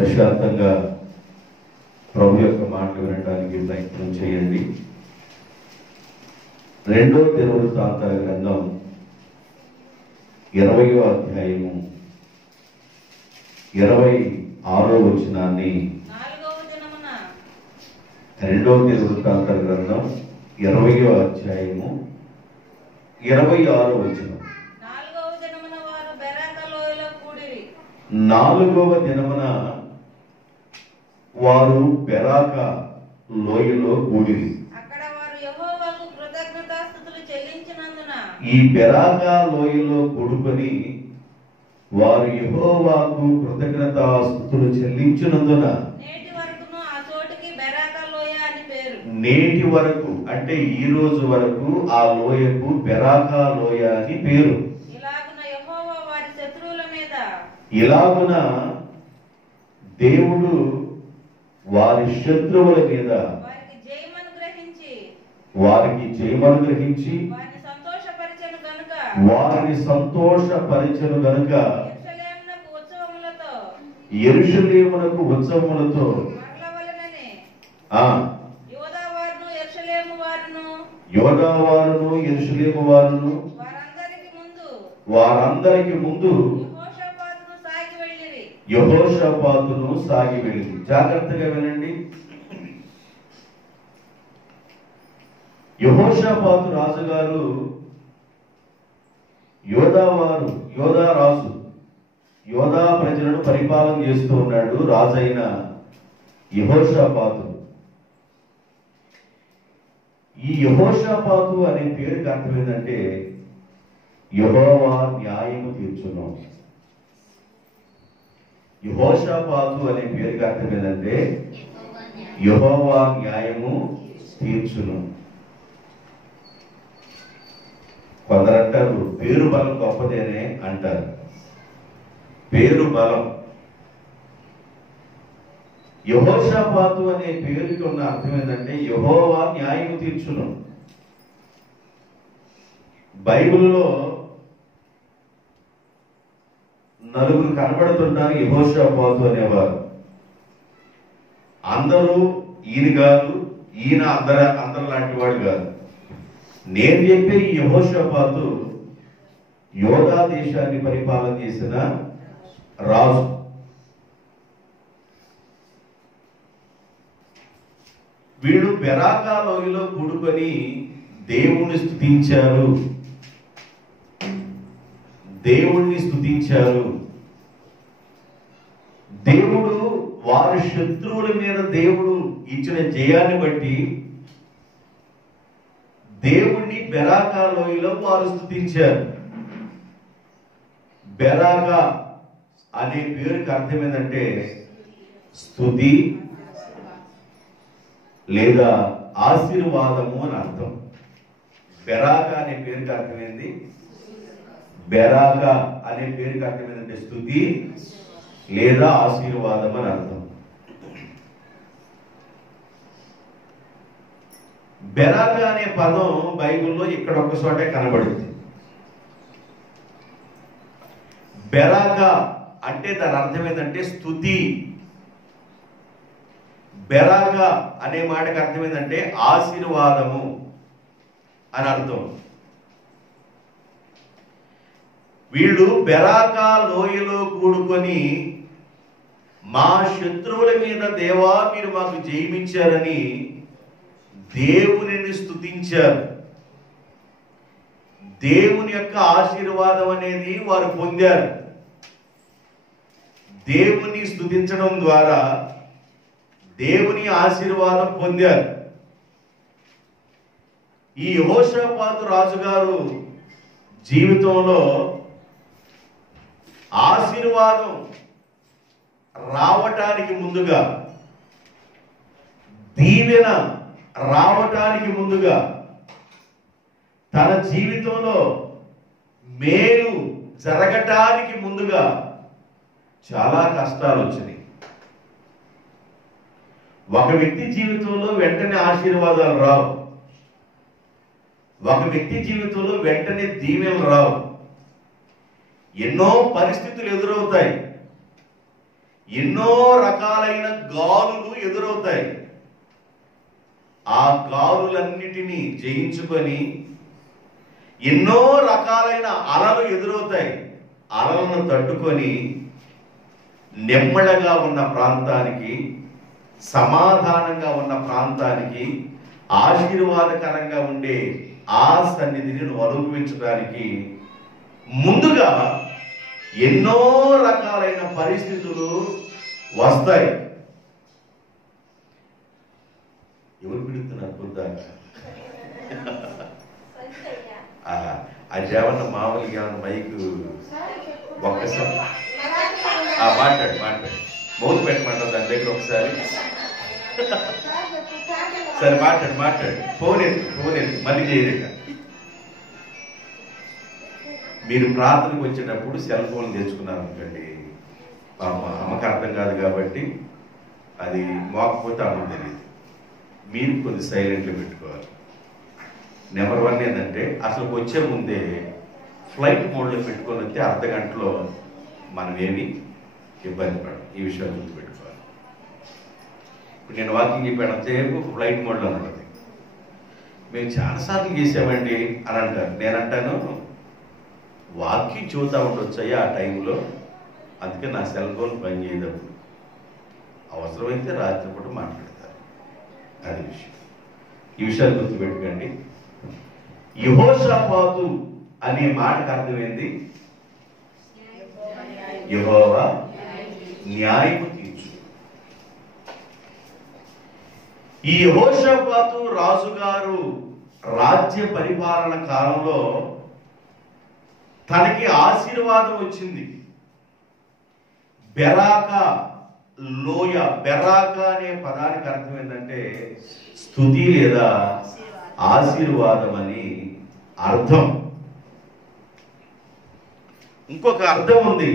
ప్రశాంతంగా ప్రభు యొక్క మాటలు వినడానికి ప్రయత్నం చేయండి. 2వ దినవృత్తాంతాల గ్రంథం 20వ అధ్యాయము 26వ వచనాన్ని 2వ దినవృత్తాంతాల గ్రంథం 20వ అధ్యాయము 26వ వచనం. 4వ దినమున వారు బెరాక లోయలో కూడిరి. ఈ బెరాక లోయలో కూడుకొని వారు యెహోవాకు కృతజ్ఞతాస్తుతులు చెల్లించినందున నేటి వరకు అంటే ఈ రోజు వరకు ఆ లోయకు బెరాక లోయ అని పేరు. ఇలాగున దేవుడు వారి శత్రువుల మీద వారికి జయమను గ్రహించి వారిని సంతోషపరిచెను గనుక యెరూషలేమునకు ఉత్సవములతో యోదావారును యెరూషలేము వారును వారందరికి ముందు యెహోషాపాతును సాగి వెళ్ళింది. జాగ్రత్తగా వినండి. యెహోషాపాతు రాజుగారు యోధా రాజు యోధా ప్రజలను పరిపాలన చేస్తూ ఉన్నాడు. రాజైన యెహోషాపాతు. ఈ యెహోషాపాతు అనే పేరుకి అర్థం ఏంటంటే యెహోవా న్యాయము తీర్చును. యెహోషాపాతు అనే పేరుకి అర్థం ఏంటంటే యెహోవా న్యాయము తీర్చును. కొందరు అంటారు పేరు బలం గొప్పదేనే అంటారు. పేరు బలం. యెహోషాపాతు అనే పేరుకి ఉన్న అర్థం ఏంటంటే యెహోవా న్యాయము తీర్చును. బైబిల్లో నలుగురు కనబడుతుంటారు యెహోషాపాతు అనేవారు. అందరూ ఈయన కాదు, ఈయన అందరు లాంటి వాడు కాదు. నేను చెప్పే ఈ యెహోషాపాతు యోధా దేశాన్ని పరిపాలన చేసిన రాజు. వీళ్ళు బెరాకా లోయలో కూడుకొని దేవుణ్ణి స్తుతించారు. దేవుడు వారి శత్రువుల మీద దేవుడు ఇచ్చిన జయాన్ని బట్టి దేవుణ్ణి బెరాకా లోయలో వారు స్తుతించారు. బెరాకా అనే పేరుకి అర్థం ఏంటంటే స్తుతి లేదా ఆశీర్వాదము అని అర్థం. బెరాకా అనే పేరుకి అర్థమైంది. బెరాకా అనే పేరుకి అర్థం ఏంటంటే స్తుతి లేదా ఆశీర్వాదం అని అర్థం. బెరాకా అనే పదం బైబిల్లో ఇక్కడ ఒక్క చోటే కనబడుతుంది. బెరాకా అంటే దాని అర్థం ఏంటంటే స్తుతి. బెరాకా అనే మాటకి అర్థం ఏంటంటే ఆశీర్వాదము అని అర్థం. వీళ్ళు బెరాకా లోయలో కూడుకొని మా శత్రువుల మీద దేవా మీరు మాకు జయమిచ్చారని దేవునిని స్తుతించారు. దేవుని యొక్క ఆశీర్వాదం అనేది వారు పొందారు. దేవుని స్తుతించడం ద్వారా దేవుని ఆశీర్వాదం పొందారు. ఈ యెహోషాపాతు రాజుగారు జీవితంలో ఆశీర్వాదం రావటానికి ముందుగా, దీవెన రావటానికి ముందుగా తన జీవితంలో మేలు జరగటానికి ముందుగా చాలా కష్టాలు వచ్చినాయి. ఒక వ్యక్తి జీవితంలో వెంటనే ఆశీర్వాదాలు రావు. ఒక వ్యక్తి జీవితంలో వెంటనే దీవెనలు రావు. ఎన్నో పరిస్థితులు ఎదురవుతాయి. ఎన్నో రకాలైన గాలులు ఎదురవుతాయి. ఆ గాలులన్నిటినీ జయించుకొని ఎన్నో రకాలైన అలలు ఎదురవుతాయి. అలలను తట్టుకొని నెమ్మదిగా ఉన్న ప్రాంతానికి, సమాధానంగా ఉన్న ప్రాంతానికి, ఆశీర్వాదకరంగా ఉండే ఆ సన్నిధిని నువ్వు అనుభవించడానికి ముందుగా ఎన్నో రకాలైన పరిస్థితులు వస్తాయి. ఎవరు పిలుస్తున్నారు పొద్దాక? అది ఏమన్నా మామూలుగా ఏమన్నా మైకు ఒక్కసారి మాట్లాడు మౌత్ పెట్టమంటారు దాని దగ్గర ఒకసారి. సరే మాట్లాడు ఫోన్ మళ్ళీ చేయలేక. మీరు ప్రార్థనకు వచ్చేటప్పుడు సెల్ ఫోన్ తెచ్చుకున్నారు అనుకోండి, అమ్మకి అర్థం కాదు కాబట్టి అది మోకపోతే అమ్మకు తెలియదు. మీరు కొద్ది సైలెంట్గా పెట్టుకోవాలి. నెంబర్ 1 ఏంటంటే అసలు వచ్చే ముందే ఫ్లైట్ మోడ్లో పెట్టుకొని వస్తే అర్ధ గంటలో మనం ఏమి ఇబ్బంది పడం. ఈ విషయాలు గుర్తుపెట్టుకోవాలి. ఇప్పుడు నేను వాకింగ్ చెప్పాను ఫ్లైట్ మోడ్లో ఉంటుంది. మేము చాలాసార్లు చేసామండి అని అంటారు. నేనంటాను వాకింగ్ చూస్తూ ఉండొచ్చాయి ఆ టైంలో, అందుకే నా సెల్ ఫోన్ పని చేయదప్పుడు. అవసరమైతే రాత్రిపూట మాట్లాడతారు. అది విషయం. ఈ విషయాలు గుర్తుపెట్టుకోండి. యెహోషాపాతు అనే మాటకు అర్థమైంది యెహోవా న్యాయము తీర్చు. ఈ యెహోషాపాతు రాజుగారు రాజ్య పరిపాలన కాలంలో తనకి ఆశీర్వాదం వచ్చింది. బెరాకా లోయ, బెరాకా అనే పదానికి అర్థం ఏంటంటే స్తుతి లేదా ఆశీర్వాదం అని అర్థం. ఇంకొక అర్థం ఉంది.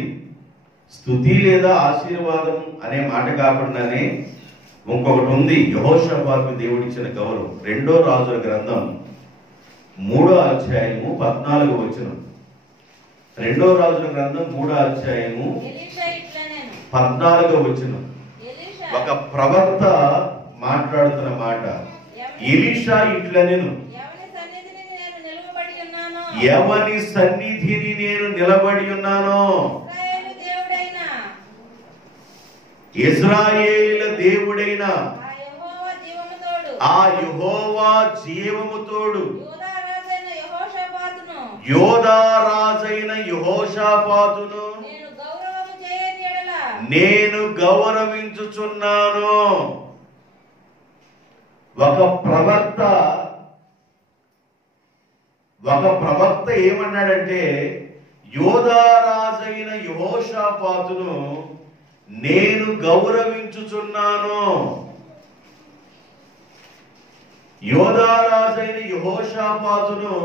స్తుతి లేదా ఆశీర్వాదం అనే మాట కాకుండానే ఇంకొకటి ఉంది. యెహోషాపాతుకు దేవుడిచ్చిన గౌరవం. 2వ రాజుల గ్రంథం 3వ అధ్యాయము 14వ వచనం. 2వ రాజుల గ్రంథం 3వ అధ్యాయము 14వ వచనం. ఒక ప్రవక్త మాట్లాడుతున్న మాట. ఎలీషా ఇట్లా నేను ఎవని సన్నిధిని నేను నిలబడి ఉన్నానో, ఇశ్రాయేలు దేవుడైన ఆ యెహోవా జీవము తోడు, యోధా రాజైన యెహోషాపాతును నేను గౌరవించుచున్నాను. ఒక ప్రవక్త ఏమన్నాడంటే యోధా రాజైన యెహోషాపాతును నేను గౌరవించుచున్నాను. యోధా రాజైన యెహోషాపాతును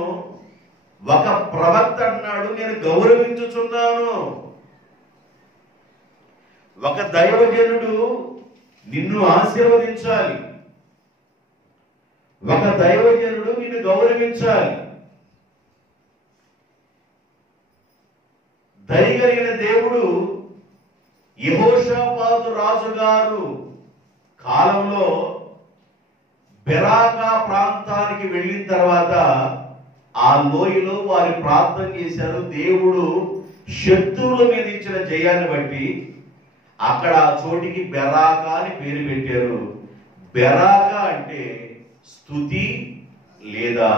ఒక ప్రవక్త అన్నాడు నేను గౌరవించుచున్నాను. ఒక దైవజనుడు నిన్ను ఆశీర్వదించాలి. ఒక దైవజనుడు నిన్ను గౌరవించాలి. దయగలిగిన దేవుడు యెహోషాపాతు రాజుగారు కాలంలో బెరాకా ప్రాంతానికి వెళ్ళిన తర్వాత ఆ లోయలో వారి ప్రార్థన చేశారు. దేవుడు శత్రువుల మీద ఇచ్చిన జయాన్ని బట్టి అక్కడ ఆ చోటికి బెరాకా అని పేరు పెట్టారు. బెరాకా అంటే స్తుతి లేదా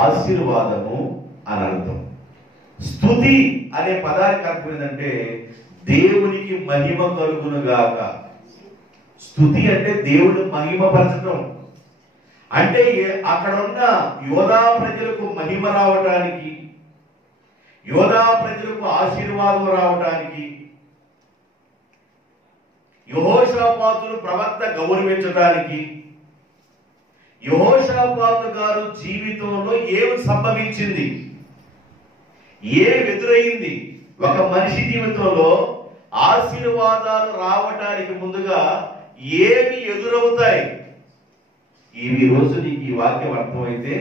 ఆశీర్వాదము అని అర్థం. స్తుతి అనే పదానికి అర్థం ఏంటంటే దేవునికి మహిమ కలుగునుగాక. స్తుతి అంటే దేవుడు మహిమపరచడం. అంటే అక్కడ ఉన్న యోధా ప్రజలకు మహిమ రావడానికి, యోధా ప్రజలకు ఆశీర్వాదం రావడానికి, యెహోషాపాతును ప్రవక్త గౌరవించడానికి, యెహోషాపాతు గారు జీవితంలో ఏమి సంభవించింది, ఏమి ఎదురైంది. ఒక మనిషి జీవితంలో ఆశీర్వాదాలు రావటానికి ముందుగా ఏమి ఎదురవుతాయి, ఈ రోజు నీకు ఈ వాక్యం అర్థమైతే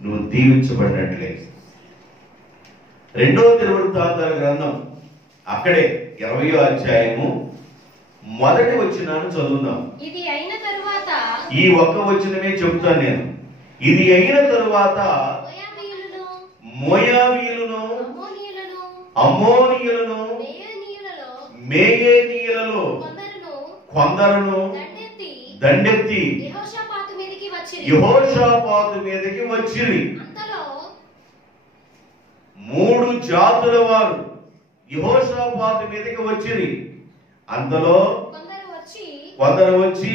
నువ్వు దీవించబడినట్లే. 2వ దినవృత్తాంతాల గ్రంథం అక్కడే 20వ అధ్యాయము మొదటి వచనాన్ని చదువుదాం. ఇది అయిన తరువాత, ఈ ఒక్క వచనమే చెప్తాను నేను. ఇది అయిన తరువాత మోయాబీయులను, అమ్మోనీయులను, మేయేనీయులలో కొందరును దండెత్తి యెహోషాపాతు మీదకి వచ్చిరి. మూడు జాతుల వారు యెహోషాపాతు మీదకి వచ్చిరి. అంతలో కొందరు వచ్చి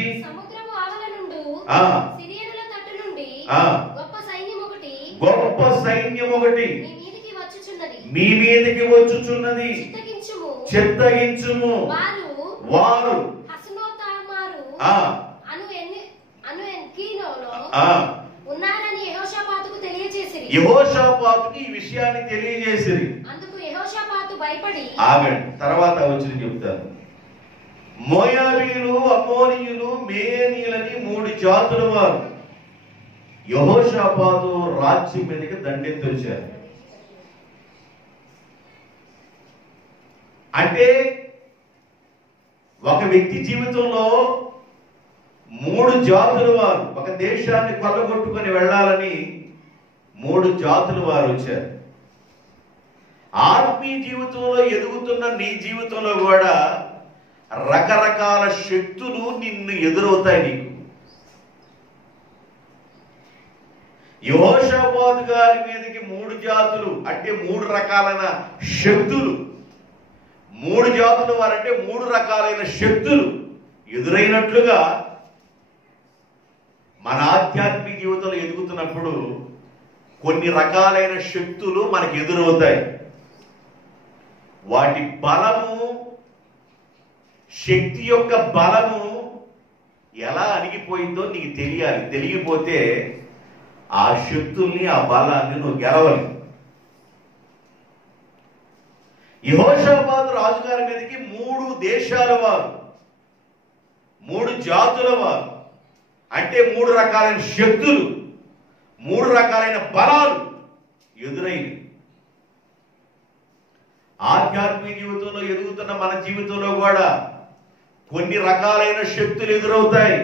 గొప్ప సైన్యం ఒకటి మీ మీదకి వచ్చుచున్నది, చిత్తగించుము. వారు యెహోషాపాతుకి ఈ విషయాన్ని తెలియజేసిరి. ఆగండి, తర్వాత వచ్చి చెప్తాను. మోయాబీయులు, అమ్మోనీయులు, మేయేనీయులని మూడు జాతుల వారు యెహోషాపాతు రాజ్యం మీదకి దండెత్తి వచ్చారు. అంటే ఒక వ్యక్తి జీవితంలో మూడు జాతుల వారు ఒక దేశాన్ని కొల్లగొట్టుకొని వెళ్ళాలని మూడు జాతుల వారు వచ్చారు. ఆత్మీయ జీవితంలో ఎదుగుతున్న నీ జీవితంలో కూడా రకరకాల శక్తులు నిన్ను ఎదురవుతాయి. నీకు యెహోషాపాతు గారి మీదకి మూడు జాతులు అంటే మూడు రకాలైన శక్తులు, మూడు జాతుల వారంటే మూడు రకాలైన శక్తులు ఎదురైనట్లుగా మన ఆధ్యాత్మిక జీవితంలో ఎదుగుతున్నప్పుడు కొన్ని రకాలైన శక్తులు మనకు ఎదురవుతాయి. వాటి బలము, శక్తి యొక్క బలము ఎలా అణిగిపోయిందో నీకు తెలియాలి. తెలియకపోతే ఆ శక్తుల్ని, ఆ బలాన్ని నువ్వు గెలవాలి. యెహోషాపాతు రాజుగారి మీదకి మూడు దేశాల వారు, మూడు జాతుల వారు అంటే మూడు రకాలైన శక్తులు, మూడు రకాలైన బలాలు ఎదురైంది. ఆధ్యాత్మిక జీవితంలో ఎదుగుతున్న మన జీవితంలో కూడా కొన్ని రకాలైన శక్తులు ఎదురవుతాయి.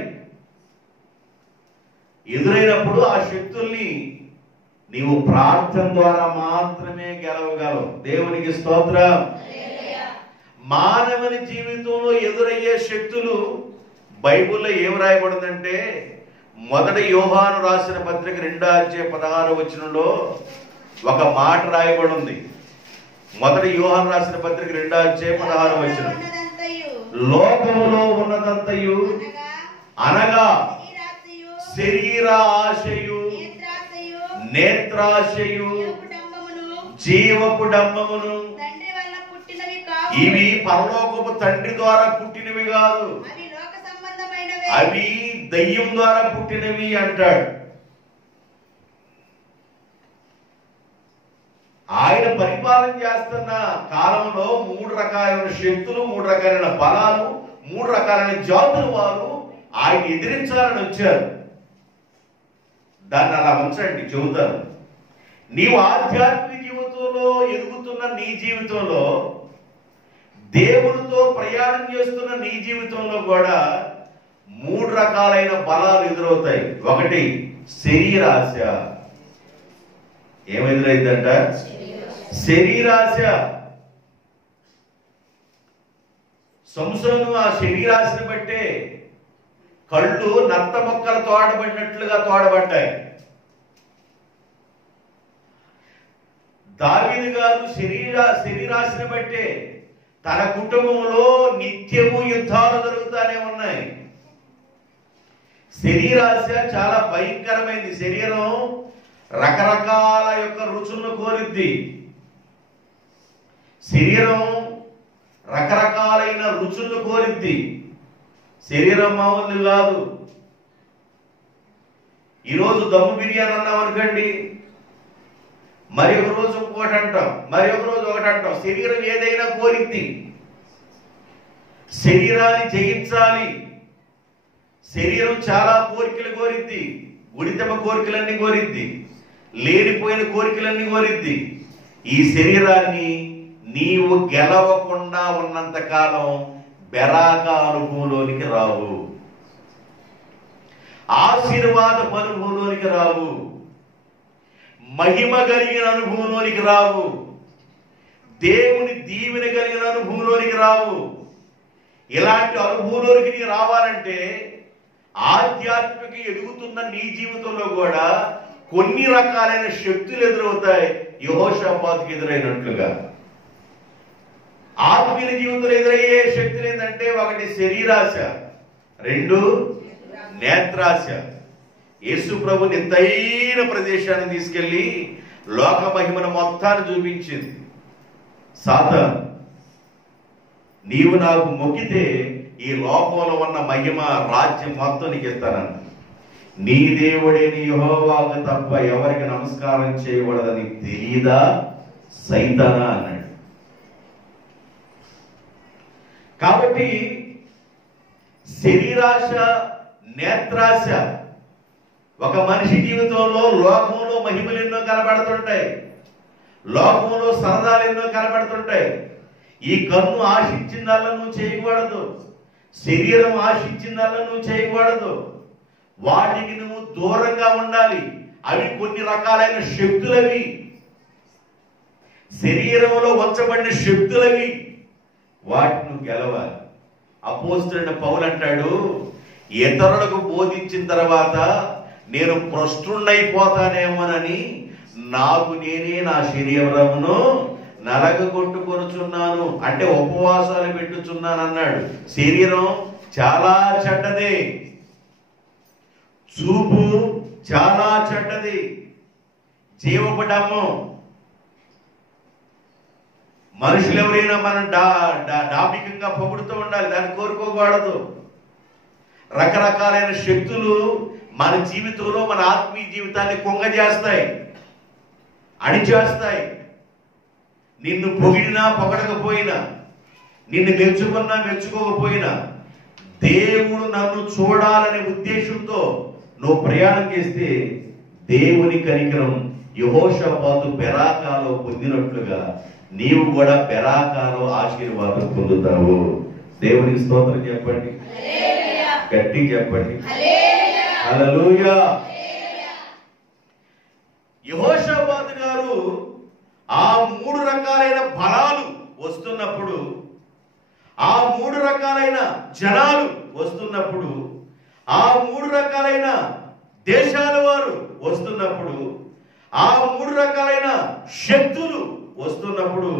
ఎదురైనప్పుడు ఆ శక్తుల్ని నీవు ప్రార్థన ద్వారా మాత్రమే గెలవగలవు. దేవునికి స్తోత్రం. మానవుని జీవితంలో ఎదురయ్యే శక్తులు బైబిల్లో ఏం రాయబడిందంటే, మొదటి యోహాను రాసిన పత్రిక 2:16 వచనంలో ఒక మాట రాయబడి ఉంది. మొదటి యోహాను రాసిన పత్రిక 2:16 వచనం, లోకములో ఉన్నదంతయు అనగా శరీర ఆశయు, నేత్రాశయు, జీవపు డంబమును, ఇవి పరలోకపు తండ్రి ద్వారా పుట్టినవి కాదు, అవి దయ్యం ద్వారా పుట్టినవి అంటాడు. ఆయన పరిపాలన చేస్తున్న కాలంలో మూడు రకాలైన శక్తులు, మూడు రకాలైన బలాలు, మూడు రకాలైన జాతుల వారు ఆయన ఎదిరించాలని వచ్చారు. దాన్ని అలా ఉంచండి, చెబుతాను. నీవు ఆధ్యాత్మిక జీవితంలో ఎదుగుతున్న నీ జీవితంలో, దేవునితో ప్రయాణం చేస్తున్న నీ జీవితంలో కూడా మూడు రకాలైన బలాలు ఎదురవుతాయి. ఒకటి శరీరాశ. ఏమెదురైందంట? శరీరాశ. సంసోను ఆ శరీరాశను బట్టే కళ్ళు నత్త మొక్కలు తోడబడినట్లుగా తోడబడ్డాయి. దావీదు గారు శరీరాశను బట్టే తన కుటుంబంలో నిత్యము యుద్ధాలు జరుగుతూనే ఉన్నాయి. శరీరాశ చాలా భయంకరమైంది. శరీరం రకరకాల యొక్క రుచులను కోరిద్ది. శరీరం రకరకాలైన రుచులను కోరిద్ది. శరీరం మామూలు కాదు. ఈరోజు దమ్ము బిర్యానీ అన్నాం అనుకోండి, మరి ఒక రోజు ఇంకోటి అంటాం, మరి ఒక రోజు ఒకటి అంటాం. శరీరం ఏదైనా కోరిద్ది. శరీరాన్ని జయించాలి. శరీరం చాలా కోరికలు కోరిద్ది. ఉడితమ కోరికలన్నీ కోరిద్ది, లేనిపోయిన కోరికలన్నీ కోరిద్ది. ఈ శరీరాన్ని నీవు గెలవకుండా ఉన్నంత కాలం బెరాక అనుభవంలోనికి రావు, ఆశీర్వాదపు అనుభవంలోనికి రావు, మహిమ కలిగిన అనుభవంలోనికి రావు, దేవుని దీవెన కలిగిన అనుభవంలోనికి రావు. ఇలాంటి అనుభవంలోనికి నీ రావాలంటే ఆధ్యాత్మిక ఎదుగుతున్న నీ జీవితంలో కూడా కొన్ని రకాలైన శక్తులు ఎదురవుతాయి. యెహోషాపాతుకు ఎదురైనట్లుగా ఆత్మీయ జీవితంలో ఎదురయ్యే శక్తులు ఏంటంటే, ఒకటి శరీరాశ, రెండు నేత్రాశ. యేసు ప్రభు ఎత్తైన ప్రదేశాన్ని తీసుకెళ్లి లోక మహిమను మొత్తాన్ని చూపించింది. సాతాను, నీవు నాకు మొక్కితే ఈ లోకంలో ఉన్న మహిమ రాజ్యం మొత్తం నీకు ఇస్తానని, నీ దేవుడే నీ యెహోవాకు తప్ప ఎవరికి నమస్కారం చేయకూడదని తెలియదా సైతానా అన్నాడు. కాబట్టి శరీరాశ, నేత్రాశ ఒక మనిషి జీవితంలో లోకంలో మహిమలు ఎన్నో కనబడుతుంటాయి, లోకంలో సరదాలు ఎన్నో కనబడుతుంటాయి. ఈ కన్ను ఆశించిందల్లా నువ్వు చేయకూడదు, శరీరం ఆశించిందల్లా నువ్వు చేయకూడదు, వాటికి నువ్వు దూరంగా ఉండాలి. అవి కొన్ని రకాలైన శక్తులవి, శరీరంలో ఉంచబడిన శక్తులవి, వాటిని నువ్వు గెలవాలి. అపోస్తలుడైన పౌలు అంటాడు, ఇతరులకు బోధించిన తర్వాత నేను భ్రష్టున్నైపోతానేమోనని నాకు నేనే నా శరీరమును నలగగొట్టుకొనుచున్నాను. అంటే ఉపవాసాలు పెట్టుచున్నాను అన్నాడు. శరీరం చాలా చెడ్డది, చూపు చాలా చెడ్డది, జీవపడము. మనుషులు ఎవరైనా మనం డాంబికంగా పొగుడుతూ ఉండాలి, దాన్ని కోరుకోకూడదు. రకరకాలైన శక్తులు మన జీవితంలో మన ఆత్మీయ జీవితాన్ని కుంగజేస్తాయి, అణిచేస్తాయి. నిన్ను పొగిడినా పొగడకపోయినా, నిన్ను మెచ్చుకున్నా మెచ్చుకోకపోయినా, దేవుడు నన్ను చూడాలనే ఉద్దేశంతో నువ్వు ప్రయాణం చేస్తే దేవుని కనికరం యెహోషాపాతు బెరాకాలో పొందినట్లుగా నీవు కూడా బెరాకాలో ఆశీర్వాదం పొందుతావు. దేవునికి స్తోత్రం చెప్పండి, గట్టి చెప్పండి, హల్లెలూయా. యెహోషాపాతు గారు ఆ 3 రకాలైన బలాలు వస్తున్నప్పుడు, ఆ 3 రకాలైన జనాలు వస్తున్నప్పుడు, ఆ 3 రకాలైన దేశాల వారు వస్తున్నప్పుడు, ఆ 3 రకాలైన శక్తులు వస్తున్నప్పుడు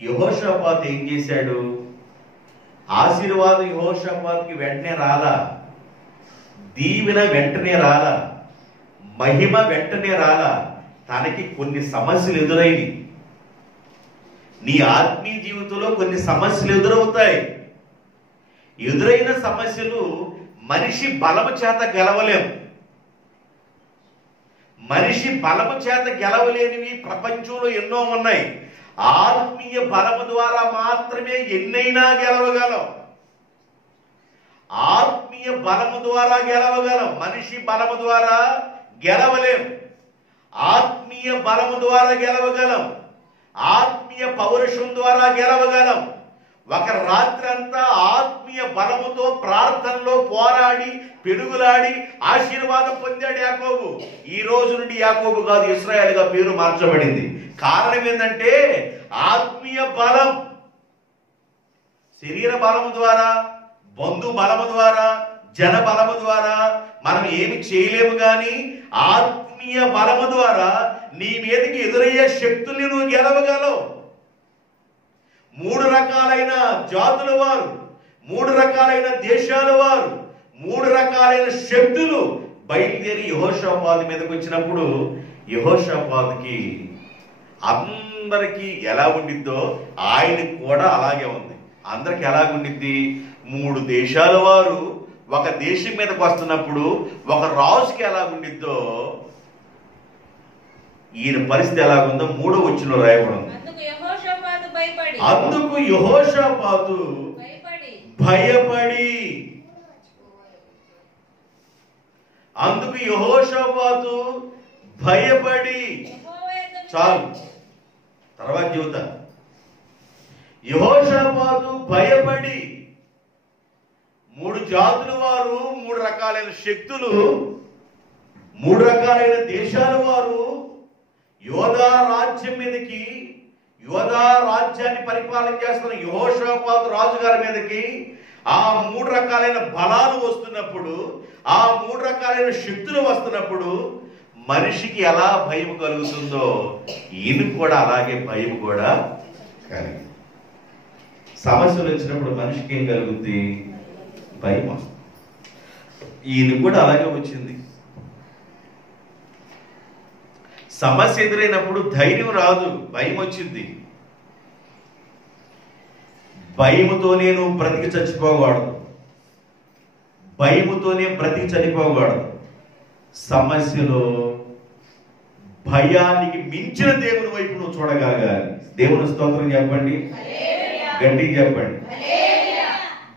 యెహోషాపాతు ఏం చేశాడు? ఆశీర్వాదం యెహోషాపాతుకి వెంటనే రాలా, దీవెన వెంటనే రాలా, మహిమ వెంటనే రాలా. తనకి కొన్ని సమస్యలు ఎదురైనవి. నీ ఆత్మీయ జీవితంలో కొన్ని సమస్యలు ఎదురవుతాయి. ఎదురైన సమస్యలు మనిషి బలము చేత గెలవలేం. మనిషి బలము చేత గెలవలేనివి ప్రపంచంలో ఎన్నో ఉన్నాయి. ఆత్మీయ బలము ద్వారా మాత్రమే ఎన్నైనా గెలవగలం. ఆత్మీయ బలము ద్వారా గెలవగలం, మనిషి బలము ద్వారా గెలవలేం. ఆత్మీయ బలము ద్వారా గెలవగలం, ఆత్మీయ పౌరుషం ద్వారా గెలవగలం. ఒక రాత్రి అంతా ఆత్మీయ బలముతో ప్రార్థనలో పోరాడి పెనుగులాడి ఆశీర్వాదం పొందాడు యాకోబు. ఈ రోజు నుండి యాకోబు కాదు, ఇశ్రాయేలుగా పేరు మార్చబడింది. కారణం ఏంటంటే ఆత్మీయ బలం. శరీర బలము ద్వారా, బంధు బలము ద్వారా, జన బలము ద్వారా మనం ఏమి చేయలేము. కానీ ఆత్మీయ బలము ద్వారా నీ మీదకి ఎదురయ్యే శక్తుల్ని నువ్వు గెలవగలవు. 3 రకాలైన జాతుల వారు, 3 రకాలైన దేశాల వారు, 3 రకాలైన శక్తులు బయలుదేరి యెహోషాపాతు మీదకి వచ్చినప్పుడు యెహోషాపాతుకి అందరికీ ఎలా ఉండిద్దో ఆయనకు కూడా అలాగే ఉంది. అందరికి ఎలాగుండిద్ది? 3 దేశాల వారు ఒక దేశం మీదకి వస్తున్నప్పుడు ఒక రాజుకి ఎలాగుండిద్దో ఈయన పరిస్థితి ఎలాగుందో 3వ వచనంలో రాయబడి ఉంది. అందుకు యెహోషాపాతు భయపడి, అందుకు యెహోషాపాతు భయపడి, చాలు తర్వాత చెబుతా. యెహోషాపాతు భయపడి మూడు జాతుల వారు, మూడు రకాలైన శక్తులు, మూడు రకాలైన దేశాల వారు యోధా రాజ్యం మీదకి, యోధా రాజ్యాన్ని పరిపాలన చేస్తున్న యెహోషాపాతు రాజుగారి మీదకి ఆ మూడు రకాలైన బలాలు వస్తున్నప్పుడు, ఆ మూడు రకాలైన శక్తులు వస్తున్నప్పుడు మనిషికి ఎలా భయం కలుగుతుందో ఈయన కూడా అలాగే భయం కూడా కలిగింది. సమస్యలు వచ్చినప్పుడు మనిషికి ఏం కలుగుద్ది? భయం వస్తుంది. ఈయన కూడా అలాగే వచ్చింది. సమస్య ఎదురైనప్పుడు ధైర్యం రాదు, భయం వచ్చింది. భయముతోనే నువ్వు బ్రతికి చచ్చిపోకూడదు, భయముతోనే బ్రతికి చనిపోకూడదు. సమస్యలో భయానికి మించిన దేవుని వైపు నువ్వు చూడగలగాలి. దేవుని స్తోత్రం చెప్పండి, గట్టిగా చెప్పండి.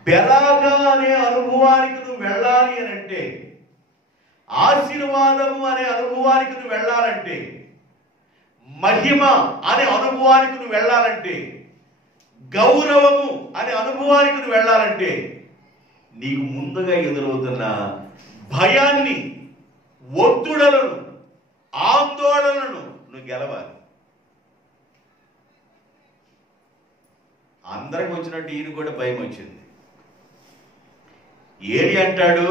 బెలాగా అనే అనుభవానికి నువ్వు వెళ్ళాలి అని అంటే, ఆశీర్వాదము అనే అనుభవానికి నువ్వు వెళ్ళాలంటే, మహిమ అనే అనుభవానికి నువ్వు వెళ్ళాలంటే, గౌరవము అనే అనుభవానికి నువ్వు వెళ్ళాలంటే నీకు ముందుగా ఎదురవుతున్న భయాన్ని, ఒత్తుడలను, ఆందోళనను నువ్వు గెలవాలి. అందరికి వచ్చినట్టు ఈయన కూడా భయం వచ్చింది. ఏలి అంటాడు,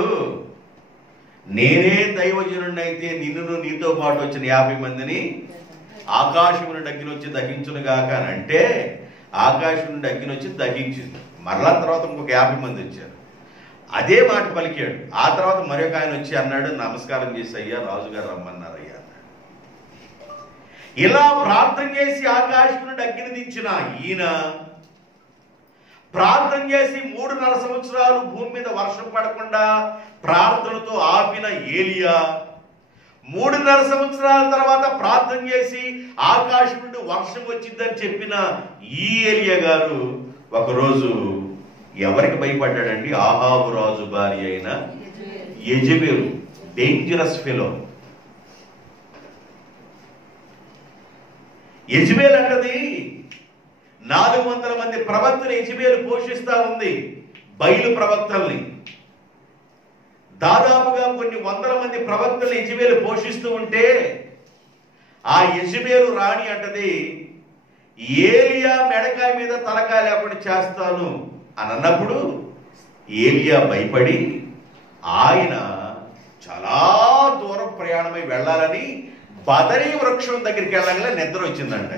నేనే దైవజనుడిని అయితే నిన్ను నీతో పాటు వచ్చిన 50 మందిని ఆకాశం నుండి అగ్ని వచ్చి దహించును గాక అని అంటే, ఆకాశం నుండి అగ్ని వచ్చి దహించింది. మరలా తర్వాత ఇంకొక 50 మంది వచ్చారు, అదే మాట పలికాడు. ఆ తర్వాత మరొక ఆయన వచ్చి అన్నాడు, నమస్కారం చేసి అయ్యా రాజుగారు రమ్మన్నారయ్యా అన్నాడు. ఇలా ప్రార్థన చేసి ఆకాశం నుండి అగ్ని దించిన ఈయన, ప్రార్థన చేసి 3.5 సంవత్సరాలు భూమి మీద వర్షం పడకుండా ప్రార్థనతో ఆపిన ఏలియా, 3.5 సంవత్సరాల తర్వాత ప్రార్థన చేసి ఆకాశం నుండి వర్షం వచ్చిందని చెప్పిన ఈ ఏలియా గారు ఒకరోజు ఎవరికి భయపడ్డాడండి? ఆహాబు రాజు భార్య అయిన యెజెబెలు, డేంజరస్ ఫెలో. యెజెబెలు అంటది 400 మంది ప్రవక్తలు యెజెబెలు పోషిస్తా ఉంది, బయలు ప్రవక్తల్ని. దాదాపుగా కొన్ని 100 మంది ప్రవక్తలు యెజెబెలు పోషిస్తూ ఉంటే ఆ యెజెబెలు రాణి అంటది, ఏలియా మెడకాయ మీద తలకాయ లేకుండా చేస్తాను అని అన్నప్పుడు ఏలియా భయపడి ఆయన చాలా దూరం ప్రయాణమై వెళ్ళాలని బదరీ వృక్షం దగ్గరికి వెళ్ళగలే నిద్ర వచ్చిందంట.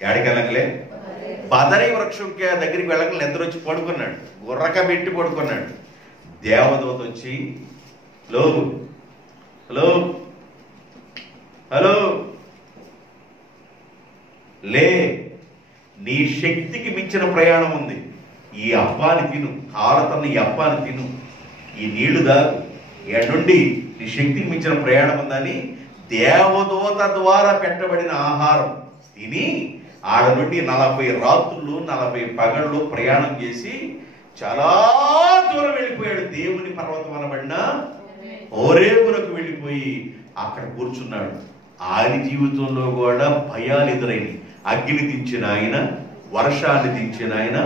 ఎక్కడికి వెళ్ళగలే? బదరీ వృక్షం దగ్గరికి వెళ్ళగల నిద్ర వచ్చి పడుకున్నాడు, గుర్రక పెట్టి పడుకున్నాడు. దేవదూత వచ్చి, హలో హలో హలో లే, నీ శక్తికి మించిన ప్రయాణం ఉంది, ఈ అప్పాని తిను, కాలతన్న ఈ అప్పాని తిను, ఈ నీళ్లు దాగు, ఎన్నుండి నీ శక్తికి మించిన ప్రయాణం ఉందని దేవదూత ద్వారా పెట్టబడిన ఆహారం తిని ఆడ నుండి 40 రాత్రులు 40 పగళ్ళు ప్రయాణం చేసి చాలా దూరం వెళ్ళిపోయాడు. దేవుని పర్వతం అనబడిన హోరేబునకు వెళ్ళిపోయి అక్కడ కూర్చున్నాడు. ఆయన జీవితంలో కూడా భయాలు ఎదురైనవి. అగ్ని దించిన ఆయన, వర్షాన్ని దించిన ఆయన,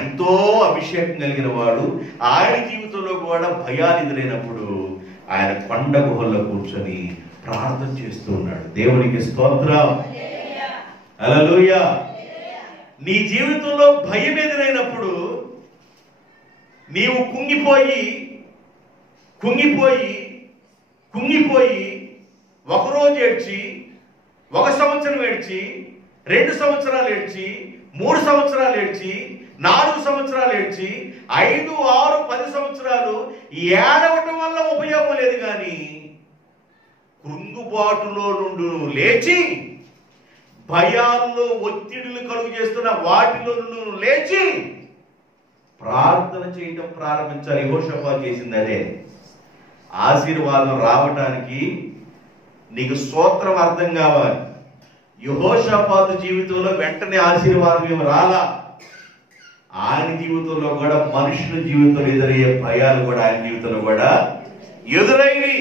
ఎంతో అభిషేకం కలిగిన వాడు. ఆయన జీవితంలో కూడా భయాలు ఎదురైనప్పుడు ఆయన కొండ గుహల్లో కూర్చొని ప్రార్థన చేస్తూ ఉన్నాడు. దేవునికి స్తోత్రం, హల్లెలూయా. నీ జీవితంలో భయం ఎదురైనప్పుడు నీవు కుంగిపోయి కుంగిపోయి కుంగిపోయి ఒకరోజు ఏడ్చి, 1 సంవత్సరం ఏడ్చి, 2 సంవత్సరాలు ఏడ్చి, 3 సంవత్సరాలు ఏడ్చి, 4 సంవత్సరాలు ఏడ్చి, 5, 6, 10 సంవత్సరాలు ఏడవటం వల్ల ఉపయోగం లేదు. కానీ కృంగుబాటులో నుండి లేచి, భయాల్లో ఒత్తిడులు కలుగు చేస్తున్న వాటిలో నుండి లేచి ప్రార్థన చేయటం ప్రారంభించాలి. యెహోషాపాతు చేసింది అదే. ఆశీర్వాదం రావటానికి నీకు స్తోత్రం అర్థం కావాలి. యెహోషాపాతు జీవితంలో వెంటనే ఆశీర్వాదం ఏమి రాలా. ఆయన జీవితంలో కూడా మనుషుల జీవితంలో ఎదురయ్యే భయాలు కూడా ఆయన జీవితంలో కూడా ఎదురైనవి.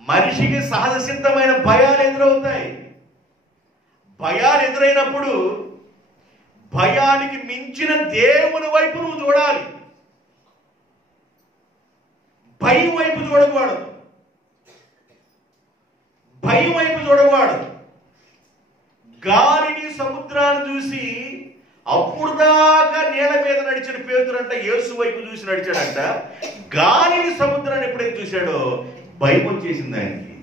మనిషికి సహజ సిద్ధమైన భయాలు ఎదురవుతాయి. భయాలు ఎదురైనప్పుడు భయానికి మించిన దేవుని వైపు నువ్వు చూడాలి. భయం వైపు చూడకూడదు. భయం వైపు చూడకూడదు. గాలిని సముద్రాన్ని చూసి అప్పుడు దాకా నీళ్ళ మీద నడిచిన పేతురంట యేసు వైపు చూసి నడిచాడంట. గాలిని సముద్రాన్ని ఎప్పుడైతే చూశాడో భయం వచ్చేసింది ఆయనకి,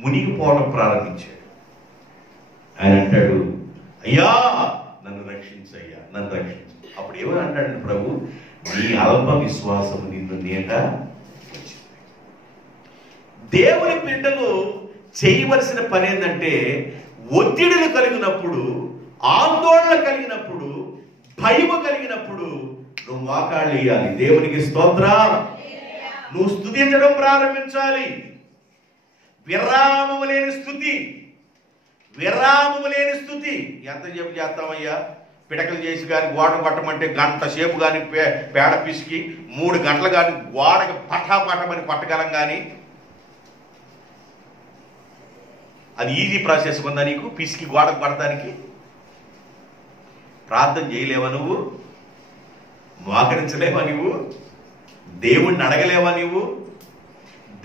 మునిగిపోవడం ప్రారంభించాడు. ఆయన అంటాడు, అయ్యా నన్ను రక్షించయ్యా, నన్ను రక్షించు. అప్పుడు ఏమని అంటాడండి ప్రభు, నీ అల్ప విశ్వాసము నిన్ను నీట. దేవుని బిడ్డలు చేయవలసిన పని ఏంటంటే, ఒత్తిడులు కలిగినప్పుడు, ఆందోళన కలిగినప్పుడు, భయము కలిగినప్పుడు నువ్వు మోకాళ్ళు వేయాలి. దేవునికి స్తోత్రం. నువ్వు స్తుతించడం ప్రారంభించాలి. విరామము లేని స్తుతి, విరామము లేని స్తుతి. ఎంతసేపు చేస్తామయ్యా? పిడకలు చేసి కానీ గోడ కొట్టమంటే గంట సేపు కానీ పేడ పిసికి 3 గంటలు కానీ గోడకి పటాపటమని కొట్టగలం. కానీ అది ఈజీ ప్రాసెస్ ఉందా నీకు? పిసికి గోడకు పడటానికి ప్రార్థన చేయలేవా నువ్వు? మోకరించలేవా నువ్వు? దేవుణ్ణి అడగలేవా నువ్వు?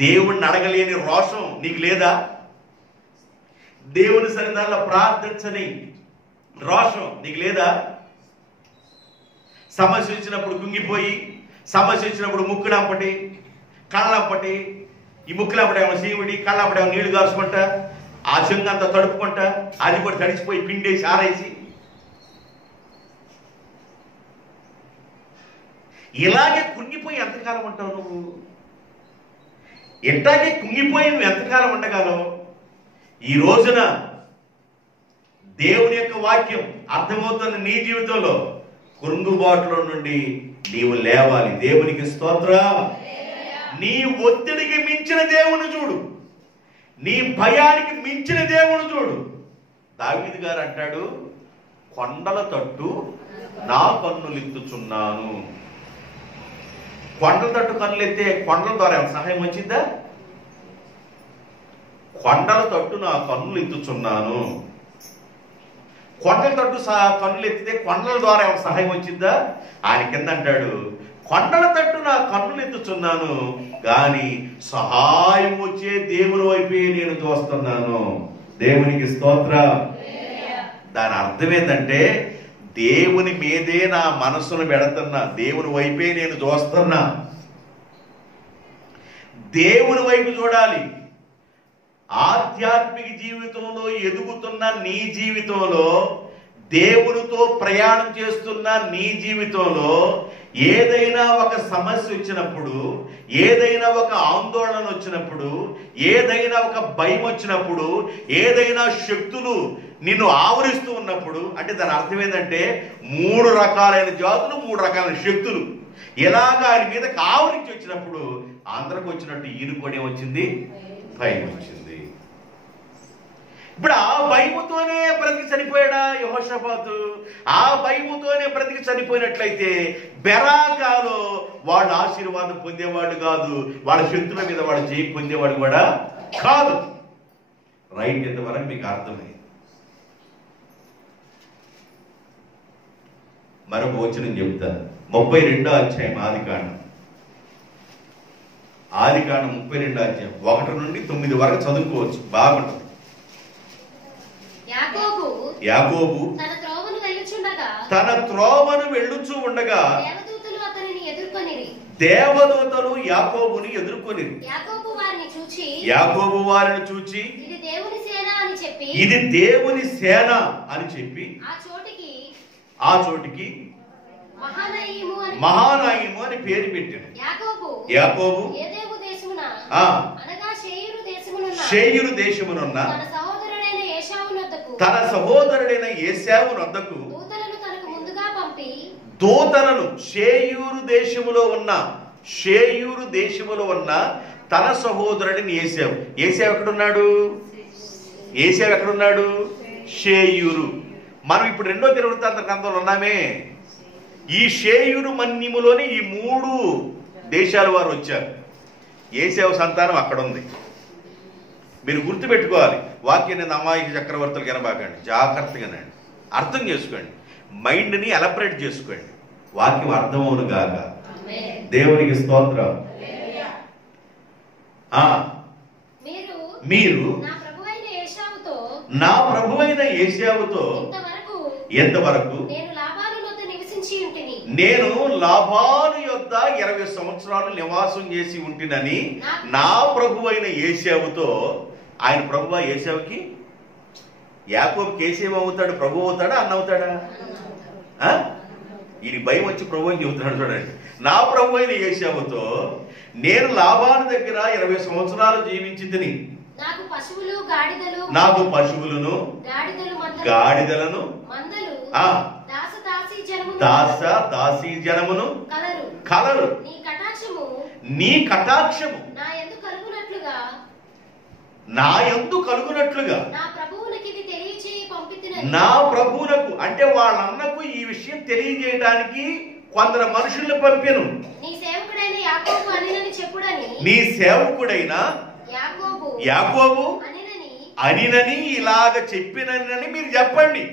దేవుణ్ణి అడగలేని రోషం నీకు లేదా? దేవుని సన్నిధానంలో ప్రార్థించని రోషం నీకు లేదా? సమస్య వచ్చినప్పుడు కుంగిపోయి, సమస్య వచ్చినప్పుడు ముక్కునప్పటి, కళ్ళప్పటి, ఈ ముక్కులప్పడేమో సీవుడి, కళ్ళప్పడేమో నీళ్లు కాసుకుంటా, ఆ చెంగంతా తడుపుకుంటా, అది కూడా తడిచిపోయి పిండేసి ఆరేసి, ఇలాగే కుంగిపోయి ఎంతకాలం ఉంటావు నువ్వు? ఎట్లాగే కుంగిపోయి నువ్వు ఎంతకాలం ఉండగలవు? ఈ రోజున దేవుని యొక్క వాక్యం అర్థమవుతున్న నీ జీవితంలో కురుంగుబాటులో నుండి నీవు లేవాలి. దేవునికి స్తోత్రం. నీ ఒత్తిడికి మించిన దేవుని చూడు, నీ భయానికి మించిన దేవుని చూడు. దావీదు గారు అంటాడు, కొండల తట్టు నా కన్నులెత్తుచున్నాను. కొండల తట్టు కన్నులెత్తే కొండల ద్వారా సహాయం వచ్చిందా? కొండల తట్టు నా కన్నులు ఎత్తుచున్నాను. కొండల తట్టు కన్నులు ఎత్తితే కొండల ద్వారా ఏమైనా సహాయం వచ్చిందా? ఆయన కింద అంటాడు, కొండల తట్టు నా కన్నులు ఎత్తుచున్నాను, కానీ సహాయం వచ్చే దేవుని వైపే నేను చూస్తున్నాను. దేవునికి స్తోత్రం. దాని అర్థం ఏంటంటే, దేవుని మీదే నా మనస్సును పెడుతున్నా, దేవుని వైపే నేను చూస్తున్నా. దేవుని వైపు చూడాలి. ఆధ్యాత్మిక జీవితంలో ఎదుగుతున్న నీ జీవితంలో, దేవునితో ప్రయాణం చేస్తున్న నీ జీవితంలో ఏదైనా ఒక సమస్య వచ్చినప్పుడు, ఏదైనా ఒక ఆందోళన వచ్చినప్పుడు, ఏదైనా ఒక భయం వచ్చినప్పుడు, ఏదైనా శక్తులు నిన్ను ఆవరిస్తూ ఉన్నప్పుడు, అంటే దాని అర్థం ఏంటంటే 3 రకాలైన జాతులు, 3 రకాలైన శక్తులు ఇలాగ ఆయన మీద ఆవరించి వచ్చినప్పుడు అందరికి వచ్చినట్టు ఈయన కూడా ఏమొచ్చింది? భయం వచ్చింది. ఇప్పుడు ఆ భయముతోనే బ్రతికి చనిపోయాడా యెహోషాపాతు? ఆ భయముతోనే బ్రతికి చనిపోయినట్లయితే బెరాకాలో వాళ్ళు ఆశీర్వాదం పొందేవాడు కాదు, వాళ్ళ శత్రుల మీద వాడు జయం పొందేవాడు కూడా కాదు. రైట్? ఎంతవరకు మీకు అర్థమైంది? మరొక వచనం చెప్తాను. 32వ అధ్యాయం ఆదికాండం 32వ అధ్యాయం 1 నుండి 9 వరకు చదువుకోవచ్చు, బాగుంటుంది. యాకోబు తన త్రోవను వెళ్ళుచూ ఉండగా దేవదూతలు యాకోబుని ఎదుర్కొనిరి. యాకోబు వారిని చూచి ఇది దేవుని సేన అని చెప్పి ఆ చోటికి మహానాయిము అని పేరు పెట్టాడు. యాకోబు షేయూరు దేశమునున్న తన సహోదరుడైన ఏశావు నొద్దకు దూతలను షేయూరు దేశములో ఉన్న తన సహోదరుడిని ఏశావు. ఏశావు ఎక్కడున్నాడు? షేయూరు. మనం ఇప్పుడు 2వ దినవృత్తాంత గ్రంథంలో ఉన్నామే. ఈ షేయూరు మన్యములోని ఈ 3 దేశాల వారు వచ్చారు. ఏశావు సంతానం అక్కడ ఉంది. మీరు గుర్తుపెట్టుకోవాలి. వాక్యాన్ని అమాయక చక్రవర్తులు కనబాకండి, జాగ్రత్తగానండి, అర్థం చేసుకోండి. మైండ్ని ఎలబరేట్ చేసుకోండి, వాక్యం అర్థమవును గాక. దేవునికి స్తోత్రం. మీరు నా ప్రభువైన యేషావుతో ఎంతవరకు నేను లాబాను యొద్ద 20 సంవత్సరాలు నివాసం చేసి ఉంటినని నా ప్రభువైన యేషావుతో. ఆయన ప్రభువా యేషావుకి? యాకోబుకి యేషావు అవుతాడు, ప్రభు అవుతాడా, అన్న అవుతాడా? ఇది భయం వచ్చి ప్రభు అని చెబుతున్నాడు. చూడండి, నా ప్రభు అయిన యేషావుతో నేను లాబాను దగ్గర 20 సంవత్సరాలు జీవించి తిని నాకు పశువులను గాడిదలను దాస దాసీ జనమును కలరు. నీ కటాక్షము నా యందు కలుగునట్లుగా నా ప్రభువునకు, అంటే వాళ్ళన్నకు ఈ విషయం తెలియజేయడానికి కొందరు మనుషుల్ని పంపాను. నీ సేవకుడైన యాకోబు అనినని ఇలాగ చెప్పినని మీరు చెప్పండి.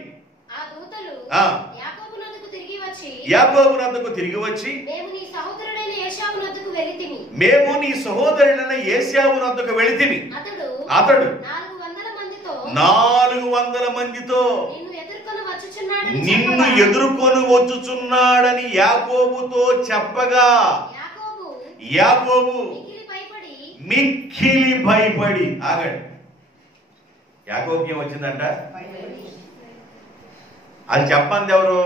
యాకోబు నద్దకు తిరిగి వచ్చి మేము నీ సహోదరుడైన యేషావు నద్దకు వెళితిమి. అతడు 400 మందితో నిన్ను ఎదుర్కొని వచ్చుచున్నాడని యాకోబుతో చెప్పగా యాకోబు మిక్కిలి భయపడి. ఆగండి, యాకోబుకి ఏం వచ్చిందంట? అది చెప్పంది ఎవరు?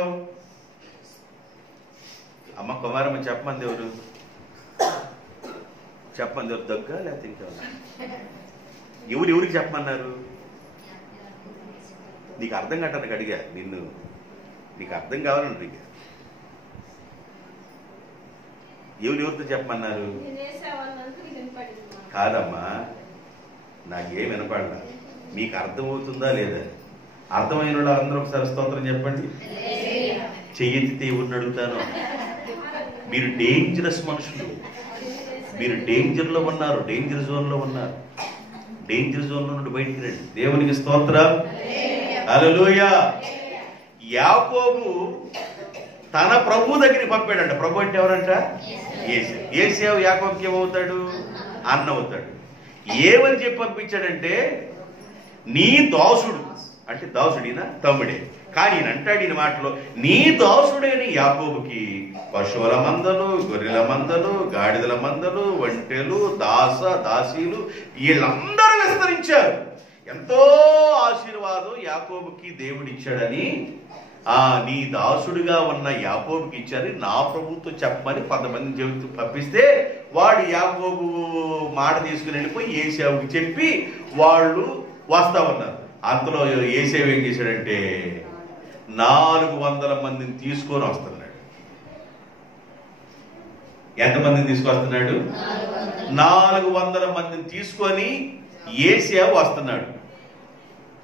అమ్మ కుమారమ్మ చెప్పంది ఎవరు? చెప్పంది ఎవరు? దగ్గ లేకపోతే ఇంకెవరు? ఎవరికి చెప్పమన్నారు? నీకు అర్థం కట్టడానికి అడిగా నిన్ను, నీకు అర్థం కావాలని అడిగా. ఎవరితో చెప్పమన్నారు? కాదమ్మా, నాకేం వినపడలా. మీకు అర్థమవుతుందా లేదా? అర్థమైన వాళ్ళు అందరూ ఒకసారి స్తోత్రం చెప్పండి. చెయ్యెత్తితే ఎవరిని అడుగుతాను? మీరు డేంజరస్ మనుషులు, మీరు డేంజర్లో ఉన్నారు, డేంజర్ జోన్లో ఉన్నారు. డేంజర్ జోన్లో నుండి బయటికి రండి. దేవునికి స్తోత్రం. హల్లెలూయా. యాకోబు తన ప్రభు దగ్గరికి పంపాడంట. ప్రభు అంటే ఎవరంట? యేషావు. యేషావు యాకోబుకి ఏమవుతాడు? అన్న అవుతాడు. ఏమని చెప్పి పంపించాడంటే, నీ దాసుడు, అంటే దాసుడినా తమ్ముడే, కానీ ఈయన అంటాడు ఈయన మాటలో, నీ దాసుడైన యాకోబుకి పశువుల మందలు, గొర్రెల మందలు, గాడిదల మందలు, ఒంటెలు, దాసీలు వీళ్ళందరూ విస్తరించారు. ఎంతో ఆశీర్వాదం యాకోబుకి దేవుడిచ్చాడని నీ దాసుడిగా ఉన్న యాకోబుకి ఇచ్చారని నా ప్రభుతో చెప్పమని 10 మంది చెబుతూ పంపిస్తే వాడు యాకోబు మాట తీసుకుని వెళ్ళిపోయి యేషావుకి చెప్పి వాళ్ళు వస్తా ఉన్నారు. అంతలో యేషావు ఏం చేశాడంటే 400 మందిని తీసుకొని వస్తున్నాడు. ఎంతమందిని తీసుకొస్తున్నాడు? 400 మందిని తీసుకొని యేషావు వస్తున్నాడు.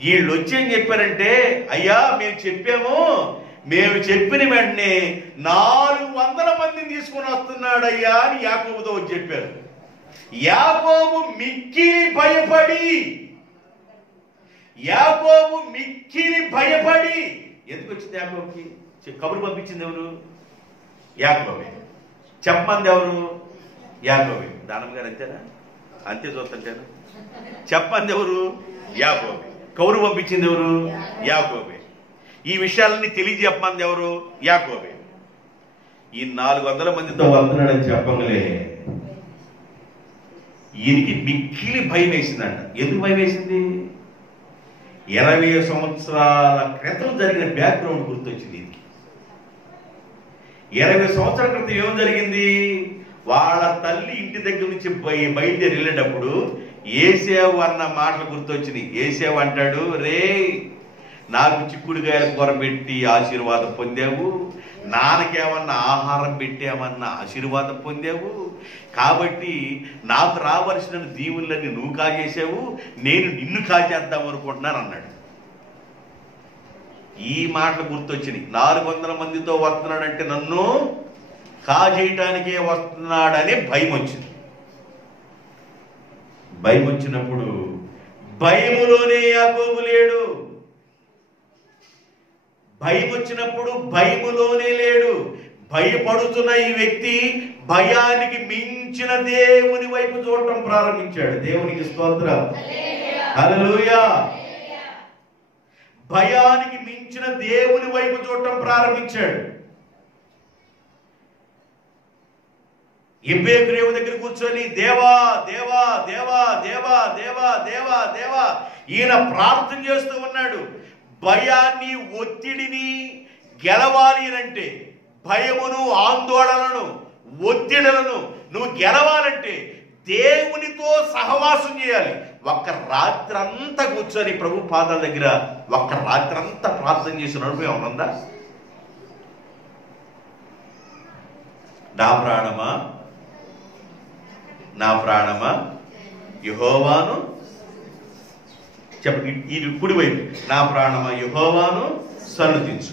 వీళ్ళు వచ్చి ఏం చెప్పారంటే, అయ్యా మేము చెప్పాము, మేము చెప్పిన వెంటనే 400 మందిని తీసుకొని వస్తున్నాడు అయ్యా అని యాకోబుతో వచ్చి చెప్పారు. యాకోబు మిక్కిలి భయపడి ఎందుకు వచ్చింది యాకోబుకి? కబురు పంపించింది ఎవరు? యాకోబే. చెప్పమంది ఎవరు? యాకోబే. దానం గారు అంతేనా? అంతే చూస్తుంటాను. చెప్పమంది ఎవరు? యాకోబే. కౌరు పంపించింది ఎవరు? యాకోబే. ఈ విషయాలన్నీ తెలియజెప్పమంది ఎవరు? యాకోబే. ఈ 400 మందితో వస్తున్నాడని చెప్పగలే ఈయనకి మిక్కిలి భయం వేసిందంట. ఎందుకు భయం వేసింది? 20 సంవత్సరాల క్రితం జరిగిన బ్యాక్గ్రౌండ్ గుర్తొచ్చింది ఈయనకి. 20 సంవత్సరాల క్రితం ఏం జరిగింది? వాళ్ళ తల్లి ఇంటి దగ్గర నుంచి బయలుదేరి వెళ్ళేటప్పుడు యేషావు అన్న మాటలు గుర్తొచ్చినాయి. యేషావు అంటాడు, రే నాకు చిక్కుడుగాయల కూర పెట్టి ఆశీర్వాదం పొందావు, నాన్నకేమన్నా ఆహారం పెట్టామన్నా ఆశీర్వాదం పొందావు, కాబట్టి నాకు రావలసిన దీవులన్నీ నువ్వు కాజేసావు, నేను నిన్ను కాజేద్దాం అనుకుంటున్నాను అన్నాడు. ఈ మాటలు గుర్తొచ్చినాయి. 400 మందితో వస్తున్నాడంటే నన్ను కాజేయటానికే వస్తున్నాడనే భయం వచ్చింది. భయం వచ్చినప్పుడు భయములోనే యాకోబు లేడు. భయం వచ్చినప్పుడు భయములోనే లేడు. భయపడుతున్న ఈ వ్యక్తి భయానికి మించిన దేవుని వైపు చూడటం ప్రారంభించాడు. దేవునికి స్తోత్రం, హల్లెలూయా. భయానికి మించిన దేవుని వైపు చూడటం ప్రారంభించాడు. ఎబ్బేకు దగ్గర కూర్చొని దేవా దేవా దేవా దేవా దేవా దేవా దేవా ఈయన ప్రార్థన చేస్తూ ఉన్నాడు. భయాన్ని, ఒత్తిడిని గెలవాలి అంటే, భయమును, ఆందోళనను, ఒత్తిడులను నువ్వు గెలవాలంటే దేవునితో సహవాసం చేయాలి. ఒక్క రాత్రంతా కూర్చొని ప్రభు పాదాల దగ్గర ఒక్క రాత్రంతా ప్రార్థన చేసిన అనుభవం ఉందా? నా ప్రాణమా యెహోవాను చెప్పండి, ఇది కుడివైపు. నా ప్రాణమా యెహోవాను సన్నుతించు,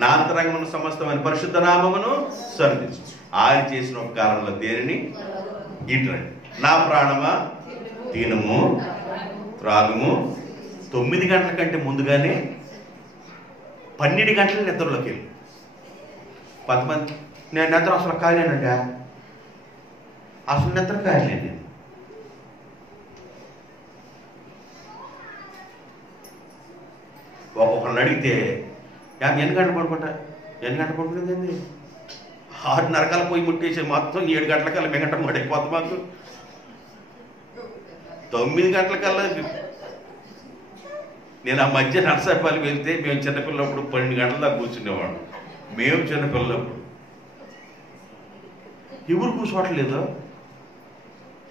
నా అంతరంగమును సమస్తమైన పరిశుద్ధ నామమును సన్నుతించు. ఆయన చేసిన ఉపకారంలో దేనిని ఇట్రండి. నా ప్రాణమా తినుము త్రాగుము. 9 గంటల కంటే ముందుగానే 12 గంటల నిద్రలోకి వెళ్ళి 10 మంది నేను నిద్ర అసలు కాలేనండి, అసలు నిద్ర కాయలేదు నేను. ఒక్కొక్కరిని అడిగితే ఎన్ని గంటలు పడుకుంటా, ఎన్ని గంటలు పడుకునేది 6:30 కల్లా పోయి ముట్టేసి మొత్తం 7 గంటలకల్లా మిగట మడిపోతుంది. మాకు 9 గంటలకల్లా నేను ఆ మధ్య నర్సాపల్లి వెళ్తే మేము చిన్నపిల్లప్పుడు 12 గంటల దాకా కూర్చునేవాడు. మేము చిన్నపిల్లప్పుడు ఎవరు కూర్చోవట్లేదు.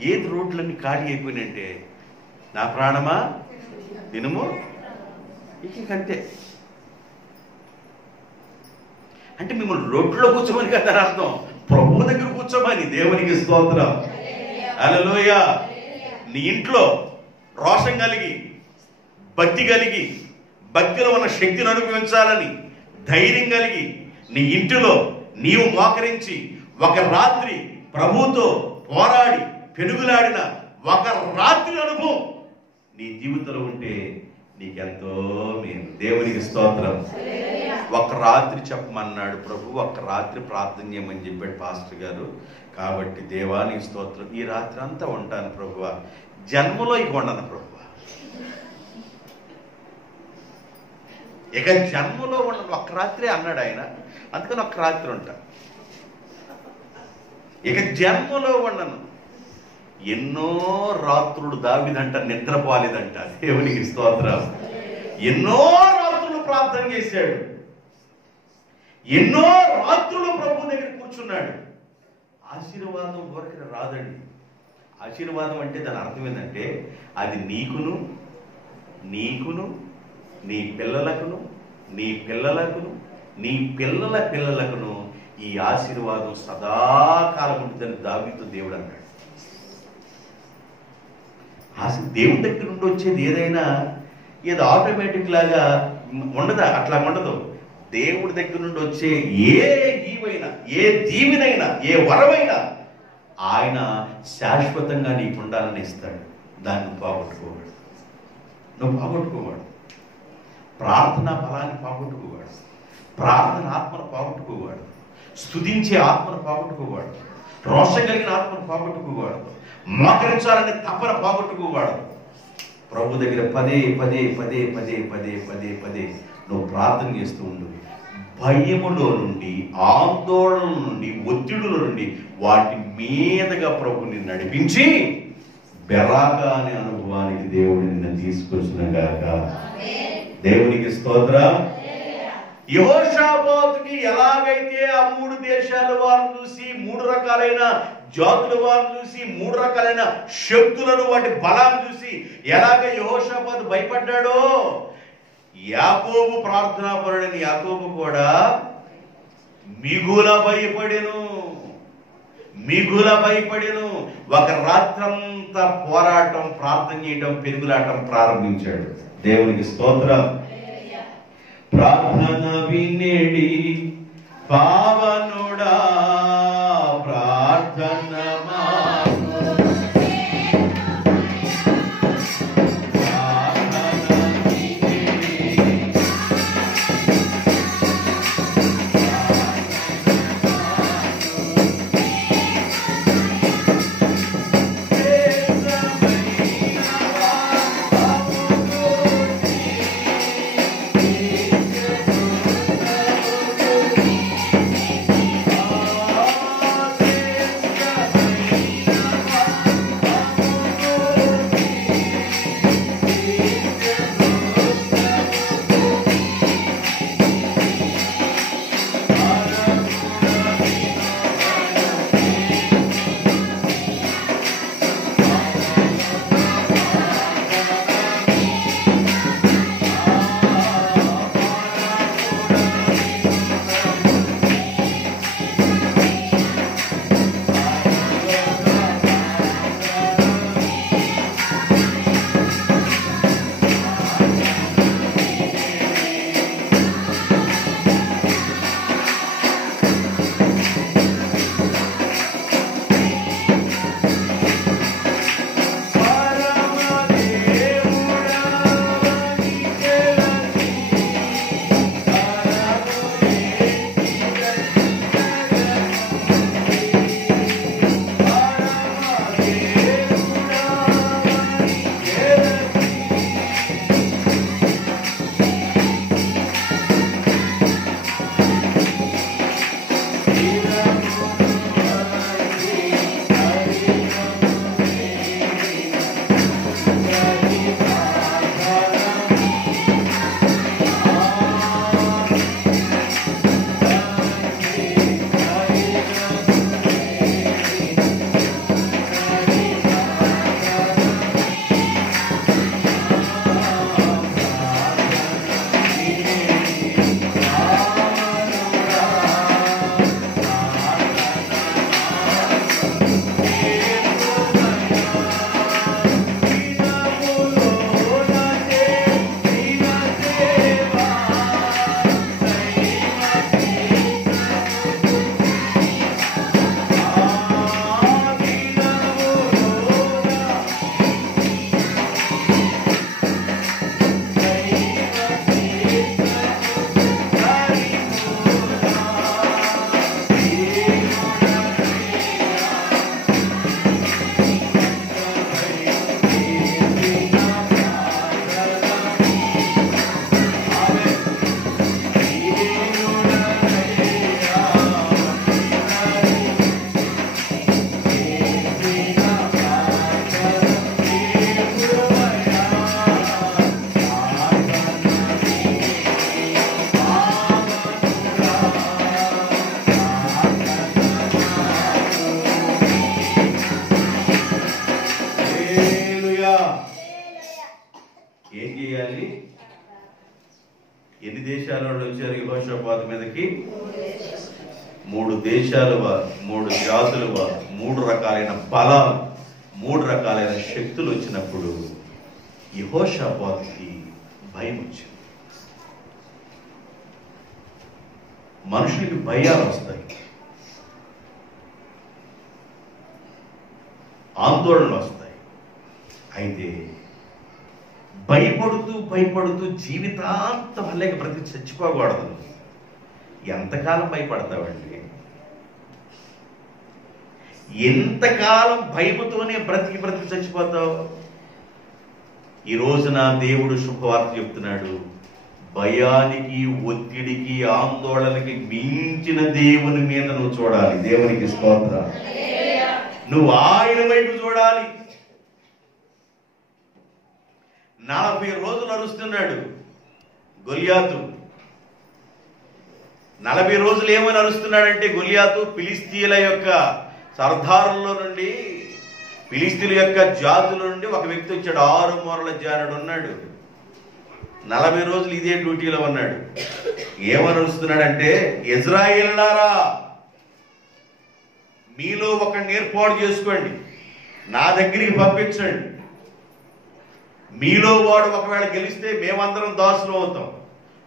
ఏది రోడ్లన్నీ ఖాళీ అయిపోయినంటే నా ప్రాణమా తినుము ఇంకంతే. అంటే మిమ్మల్ని రోడ్లో కూర్చోమని కదా అర్థం, ప్రభు దగ్గర కూర్చోమని. దేవునికి స్తోత్రం, హల్లెలూయా. నీ ఇంట్లో రోషం కలిగి, భక్తి కలిగి, భక్తిలో ఉన్న శక్తిని అనుభవించాలని ధైర్యం కలిగి నీ ఇంటిలో నీవు మోకరించి ఒక రాత్రి ప్రభువుతో పోరాడి పెనుగులాడిన ఒక రాత్రి అనుభవం నీ జీవితంలో ఉంటే నీకెంతో మేలు. దేవునికి స్తోత్రం. ఒక రాత్రి చెప్పమన్నాడు ప్రభు, ఒక రాత్రి ప్రార్థన చేయమని చెప్పాడు పాస్టర్ గారు. కాబట్టి దేవానికి స్తోత్రం. ఈ రాత్రి అంతా ఉంటాను ప్రభువ, జన్మలో ఇక ఉండను ప్రభువ, ఇక జన్మలో ఉండను. ఒక్క రాత్రి అన్నాడు ఆయన, అందుకని ఒక్క రాత్రి ఉంటా, ఇక జన్మలో ఉండను. ఎన్నో రాత్రులు దావీదంట నిద్రపోలేదంట. దేవునికి స్తోత్రం. ఎన్నో రాత్రులు ప్రార్థన చేశాడు, ఎన్నో రాత్రులు ప్రభు దగ్గర కూర్చున్నాడు. ఆశీర్వాదం ఊరికి రాదండి. ఆశీర్వాదం అంటే దాని అర్థం ఏంటంటే అది నీకును నీ పిల్లలకును నీ పిల్లలకును నీ పిల్లల పిల్లలకును ఈ ఆశీర్వాదం సదాకాలం ఉంటుందని దావీదు దేవుడు అన్నాడు. దేవుడి దగ్గర నుండి వచ్చేది ఏదైనా ఏదో ఆటోమేటిక్ లాగా ఉండదా? అట్లా ఉండదు. దేవుడి దగ్గర నుండి వచ్చే ఏ ఈవైనా, ఏ దీవెనైనా, ఏ వరమైనా ఆయన శాశ్వతంగా నీకు ఉండాలని ఇస్తాడు. దాన్ని పోగొట్టుకోవాడు, నువ్వు పోగొట్టుకోవాడు. ప్రార్థన ఫలాన్ని పోగొట్టుకోవాడు, ప్రార్థన ఆత్మను పోగొట్టుకోవాడు, స్తుతించే ఆత్మను పోగొట్టుకోవాడు, రోషం కలిగిన ఆత్మను పోగొట్టుకోవాడు, మోకరించాలనే తపన పోగొట్టుకోవాడు. ప్రభు దగ్గర పదే పదే పదే పదే పదే పదే పదే నువ్వు ప్రార్థన చేస్తూ ఉండు. భయములో నుండి, ఆందోళన నుండి, ఒత్తిడుల నుండి వాటి మీదగా ప్రభు నిన్ను నడిపించి బెరాకా అనే అనుభవానికి దేవుడు నిన్ను తీసుకొచ్చిన గాక. దేవునికి స్తోత్రం. యెహోషాపాతుకి ఎలాగైతే ఆ 3 దేశాల వారిని చూసి, 3 రకాలైన జాతుల వారిని చూసి, 3 రకాలైన శక్తులను, వాటి బలాన్ని చూసి ఎలాగ యెహోషాపాతు భయపడ్డాడో, యాకోబు ప్రార్థనాపరుడైన యాకోబు కూడా మిగుల భయపడెను. ఒక రాత్రంతా పోరాటం, ప్రార్థన చేయడం, పెరుగులాటం ప్రారంభించాడు. దేవునికి స్తోత్రం. ప్రార్థన వినేడి పావనుడా, ప్రార్థన ఏం చేయాలి? ఎన్ని దేశాల వాళ్ళు వచ్చారు యెహోషాపాతు మీదకి? 3 దేశాల వారు, 3 జాతుల వారు, 3 రకాలైన బలాలు, 3 రకాలైన శక్తులు వచ్చినప్పుడు యెహోషాపాతుకి భయం వచ్చింది. మనుషులకి భయాలు వస్తాయి, ఆందోళనలు వస్తాయి. అయితే భయపడుతూ జీవితాంతం లేక బ్రతికి చచ్చిపోకూడదు. ఎంతకాలం భయపడతావండి? ఎంతకాలం భయముతోనే బ్రతికి చచ్చిపోతావు? ఈ రోజున దేవుడు శుభవార్త చెప్తున్నాడు. భయానికి, ఒత్తిడికి, ఆందోళనకి మించిన దేవుని మీద నువ్వు చూడాలి. దేవునికి స్తోత్రం. నువ్వు ఆయన వైపు చూడాలి. 40 రోజులు అరుస్తున్నాడు గొలియాతు. 40 రోజులు ఏమని అరుస్తున్నాడంటే గొలియాతు ఫిలిస్తీయుల యొక్క సర్దారుల్లో నుండి, ఫిలిస్తీయుల యొక్క జాతుల నుండి ఒక వ్యక్తి వచ్చాడు. 6 మూరల జానుడు ఉన్నాడు. 40 రోజులు ఇదే డ్యూటీలో ఉన్నాడు. ఏమని అరుస్తున్నాడంటే, ఇజ్రాయేలులారా, మీలో ఒకరిని ఏర్పాటు చేసుకోండి, నా దగ్గరికి పంపించండి. మీలో వాడు ఒకవేళ గెలిస్తే మేమందరం దాసులు అవుతాం,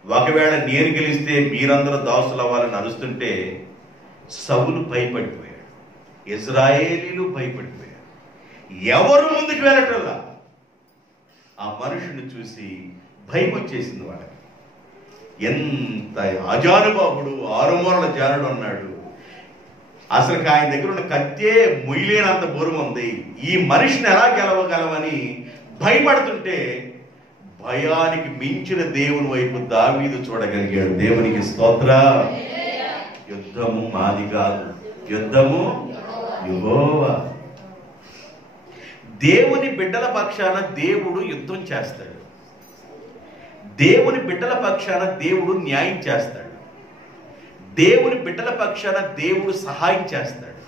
ఒకవేళ నేను గెలిస్తే మీరందరూ దాసులు అవ్వాలని అరుస్తుంటే సౌలు భయపడిపోయాడు, ఇజ్రాయేలీలు భయపడిపోయారు. ఎవరు ముందుకు వెళ్ళటల్లా. ఆ మనుషుని చూసి భయం వచ్చేసింది వాళ్ళకి. ఎంత అజానుబాబుడు, 6 మూరల జానుడు అన్నాడు. అసలు ఆయన దగ్గర ఉన్న కత్తే ముయ్యలేనంత బరువు ఉంది. ఈ మనిషిని ఎలా గెలవగలవని భయపడుతుంటే భయానికి మించిన దేవుని వైపు దావీదు చూడగలిగాడు. దేవునికి స్తోత్రం. యుద్ధము మాది కాదు, యుద్ధము యెహోవా. దేవుని బిడ్డల పక్షాన దేవుడు యుద్ధం చేస్తాడు. దేవుని బిడ్డల పక్షాన దేవుడు న్యాయం చేస్తాడు. దేవుని బిడ్డల పక్షాన దేవుడు సహాయం చేస్తాడు.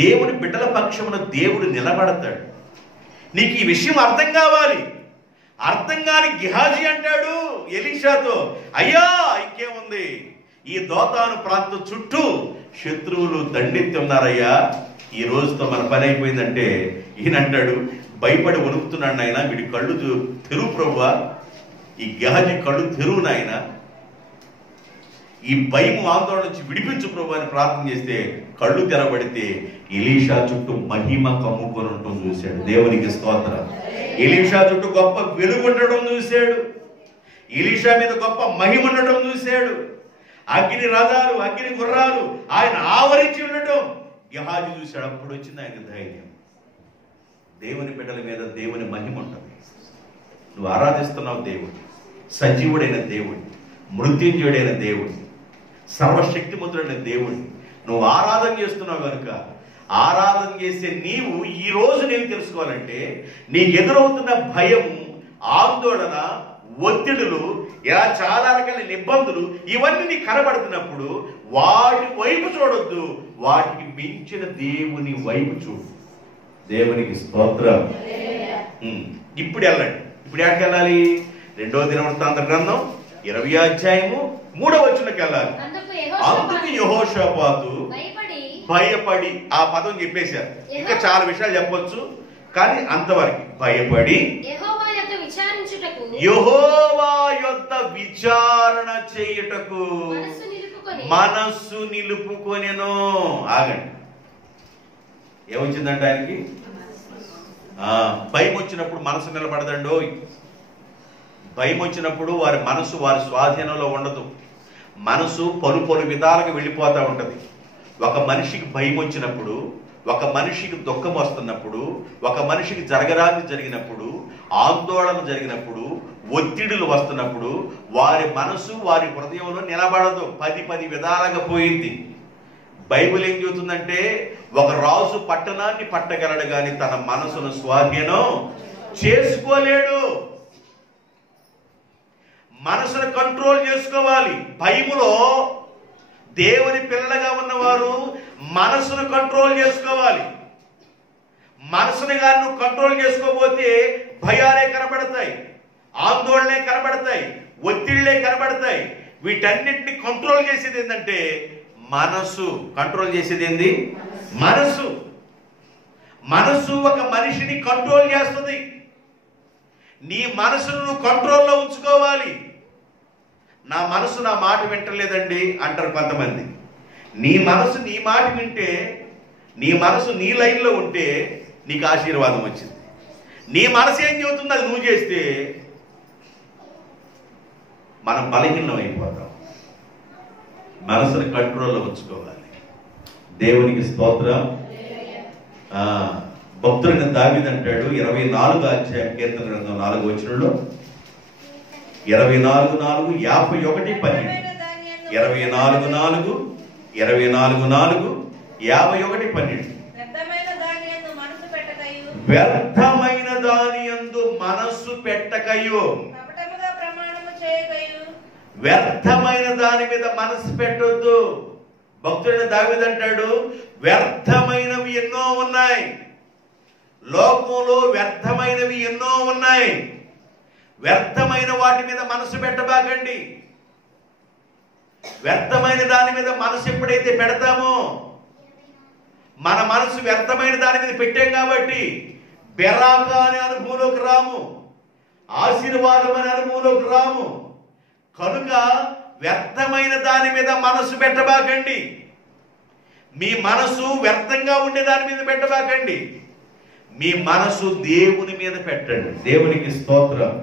దేవుని బిడ్డల పక్షమున దేవుడు నిలబడతాడు. నీకు ఈ విషయం అర్థం కావాలి. అర్థం కాని గిహాజీ అంటాడు ఎలీషాతో, అయ్యా ఇంకేముంది, ఈ దోతాను ప్రాంతం చుట్టూ శత్రువులు దండెత్తి ఉన్నారయ్యా, ఈ రోజుతో మన పని అయిపోయిందంటే ఈయన అంటాడు, భయపడి వణుకుతున్నాడు నాయన, వీడి కళ్ళు తెరువు ప్రభువా, ఈ గిహాజీ కళ్ళు తెరువు నాయన, ఈ భయం ఆందోళన నుంచి విడిపించు ప్రభు అని ప్రార్థన చేస్తే కళ్ళు తెరబడితే ఎలీషా చుట్టూ మహిమ కమ్ముకొని ఉండటం చూశాడు. దేవునికి స్తోత్రం. ఎలీషా చుట్టూ గొప్ప వెలుగు ఉండటం చూశాడు. ఎలీషా మీద గొప్ప మహిమ ఉండటం చూశాడు. అగ్ని రథాలు, అగ్ని గుర్రాలు ఆయన ఆవరించి ఉండటం గెహాజీ చూశాడు. అప్పుడు వచ్చింది ఆయనకు ధైర్యం. దేవుని బిడ్డల మీద దేవుని మహిమ ఉంటుంది. నువ్వు ఆరాధిస్తున్నావు దేవుడు, సజీవుడైన దేవుడు, మృత్యుంజయుడైన దేవుడు. సర్వశక్తిమంతుడైన దేవుడిని నువ్వు ఆరాధన చేస్తున్నావు కనుక ఆరాధన చేసే నీవు ఈ రోజు నేను తెలుసుకోవాలంటే నీకు ఎదురవుతున్న భయం, ఆందోళన, ఒత్తిడులు, ఇలా చాలా రకాల ఇబ్బందులు ఇవన్నీ నీకు కనబడుతున్నప్పుడు వాటి వైపు చూడొద్దు, వాటికి మించిన దేవుని వైపు చూడు. దేవునికి స్తోత్రం. ఇప్పుడు వెళ్ళండి. ఇప్పుడు ఎక్కడికి వెళ్ళాలి? 2వ దినవృత్తాంత గ్రంథం 20వ అధ్యాయము 3వ వచనంకి వెళ్ళాలి. అందుకు యెహోషాపాతు భయపడి, ఆ పదం చెప్పేశారు. ఇంకా చాలా విషయాలు చెప్పొచ్చు కానీ అంతవరకు భయపడి యెహోవా యొద్ద విచారణ చేయుటకు మనస్సు నిలుపుకొనెను. ఆగండి, ఏమొచ్చిందంటే ఆయనకి భయం వచ్చినప్పుడు మనసు నిలబడదండో. భయం వచ్చినప్పుడు వారి మనసు వారి స్వాధీనంలో ఉండదు. మనసు పలు విధాలుగా వెళ్ళిపోతూ ఉంటది. ఒక మనిషికి భయం వచ్చినప్పుడు, ఒక మనిషికి దుఃఖం వస్తున్నప్పుడు, ఒక మనిషికి జరగరాని జరిగినప్పుడు, ఆందోళన జరిగినప్పుడు, ఒత్తిడులు వస్తున్నప్పుడు వారి మనసు వారి హృదయంలో నిలబడదు. 10 విధాలుగా పోయింది. బైబిల్ ఏం చెబుతుందంటే ఒక రాజు పట్టణాన్ని పట్టగలడు కానీ తన మనసును స్వాధీనం చేసుకోలేడు. మనసును కంట్రోల్ చేసుకోవాలి. భయములో దేవుని పిల్లలుగా ఉన్నవారు మనసును కంట్రోల్ చేసుకోవాలి. మనసుని కానీ నువ్వు కంట్రోల్ చేసుకోకపోతే భయాలే కనబడతాయి, ఆందోళనే కనబడతాయి, ఒత్తిళ్లే కనబడతాయి. వీటన్నిటిని కంట్రోల్ చేసేది ఏంటంటే మనసు. కంట్రోల్ చేసేది ఏంది? మనసు. మనసు ఒక మనిషిని కంట్రోల్ చేస్తుంది. నీ మనసును నువ్వు కంట్రోల్లో ఉంచుకోవాలి. నా మనసు నా మాట వింటలేదండి అంటారు కొంతమంది. నీ మనసు నీ మాట వింటే, నీ మనసు నీ లైన్లో ఉంటే నీకు ఆశీర్వాదం వచ్చింది. నీ మనసు ఏం చెబుతుంది అది నువ్వు చేస్తే మనం బలహీనం అయిపోతాం. మనసును కంట్రోల్లో ఉంచుకోవాలి. దేవునికి స్తోత్రం. భక్తుడైన దావీదు అంటాడు 24వ అధ్యాయం కీర్తన గ్రంథం 4వ వచనంలో 24:4, 51:12, 24:4, 24:4, 51:12. వ్యర్థమైన దాని యందు మనస్సు పెట్టకయు, వ్యర్థమైన దాని మీద మనసు పెట్టొద్దు. భక్తుడైన దావీదు అంటాడు వ్యర్థమైనవి ఎన్నో ఉన్నాయి, లోకంలో వ్యర్థమైనవి ఎన్నో ఉన్నాయి. వ్యర్థమైన వాటి మీద మనసు పెట్టబాకండి. వ్యర్థమైన దాని మీద మనసు ఎప్పుడైతే పెడతామో, మన మనసు వ్యర్థమైన దాని మీద పెట్టాం కాబట్టి బెరాక అనే అనుభవంలోకి రాము, ఆశీర్వాదం అనే అనుభవంలోకి రాము. కనుక వ్యర్థమైన దాని మీద మనసు పెట్టబాకండి. మీ మనసు వ్యర్థంగా ఉండే దాని మీద పెట్టబాకండి. మీ మనసు దేవుని మీద పెట్టండి. దేవునికి స్తోత్రం.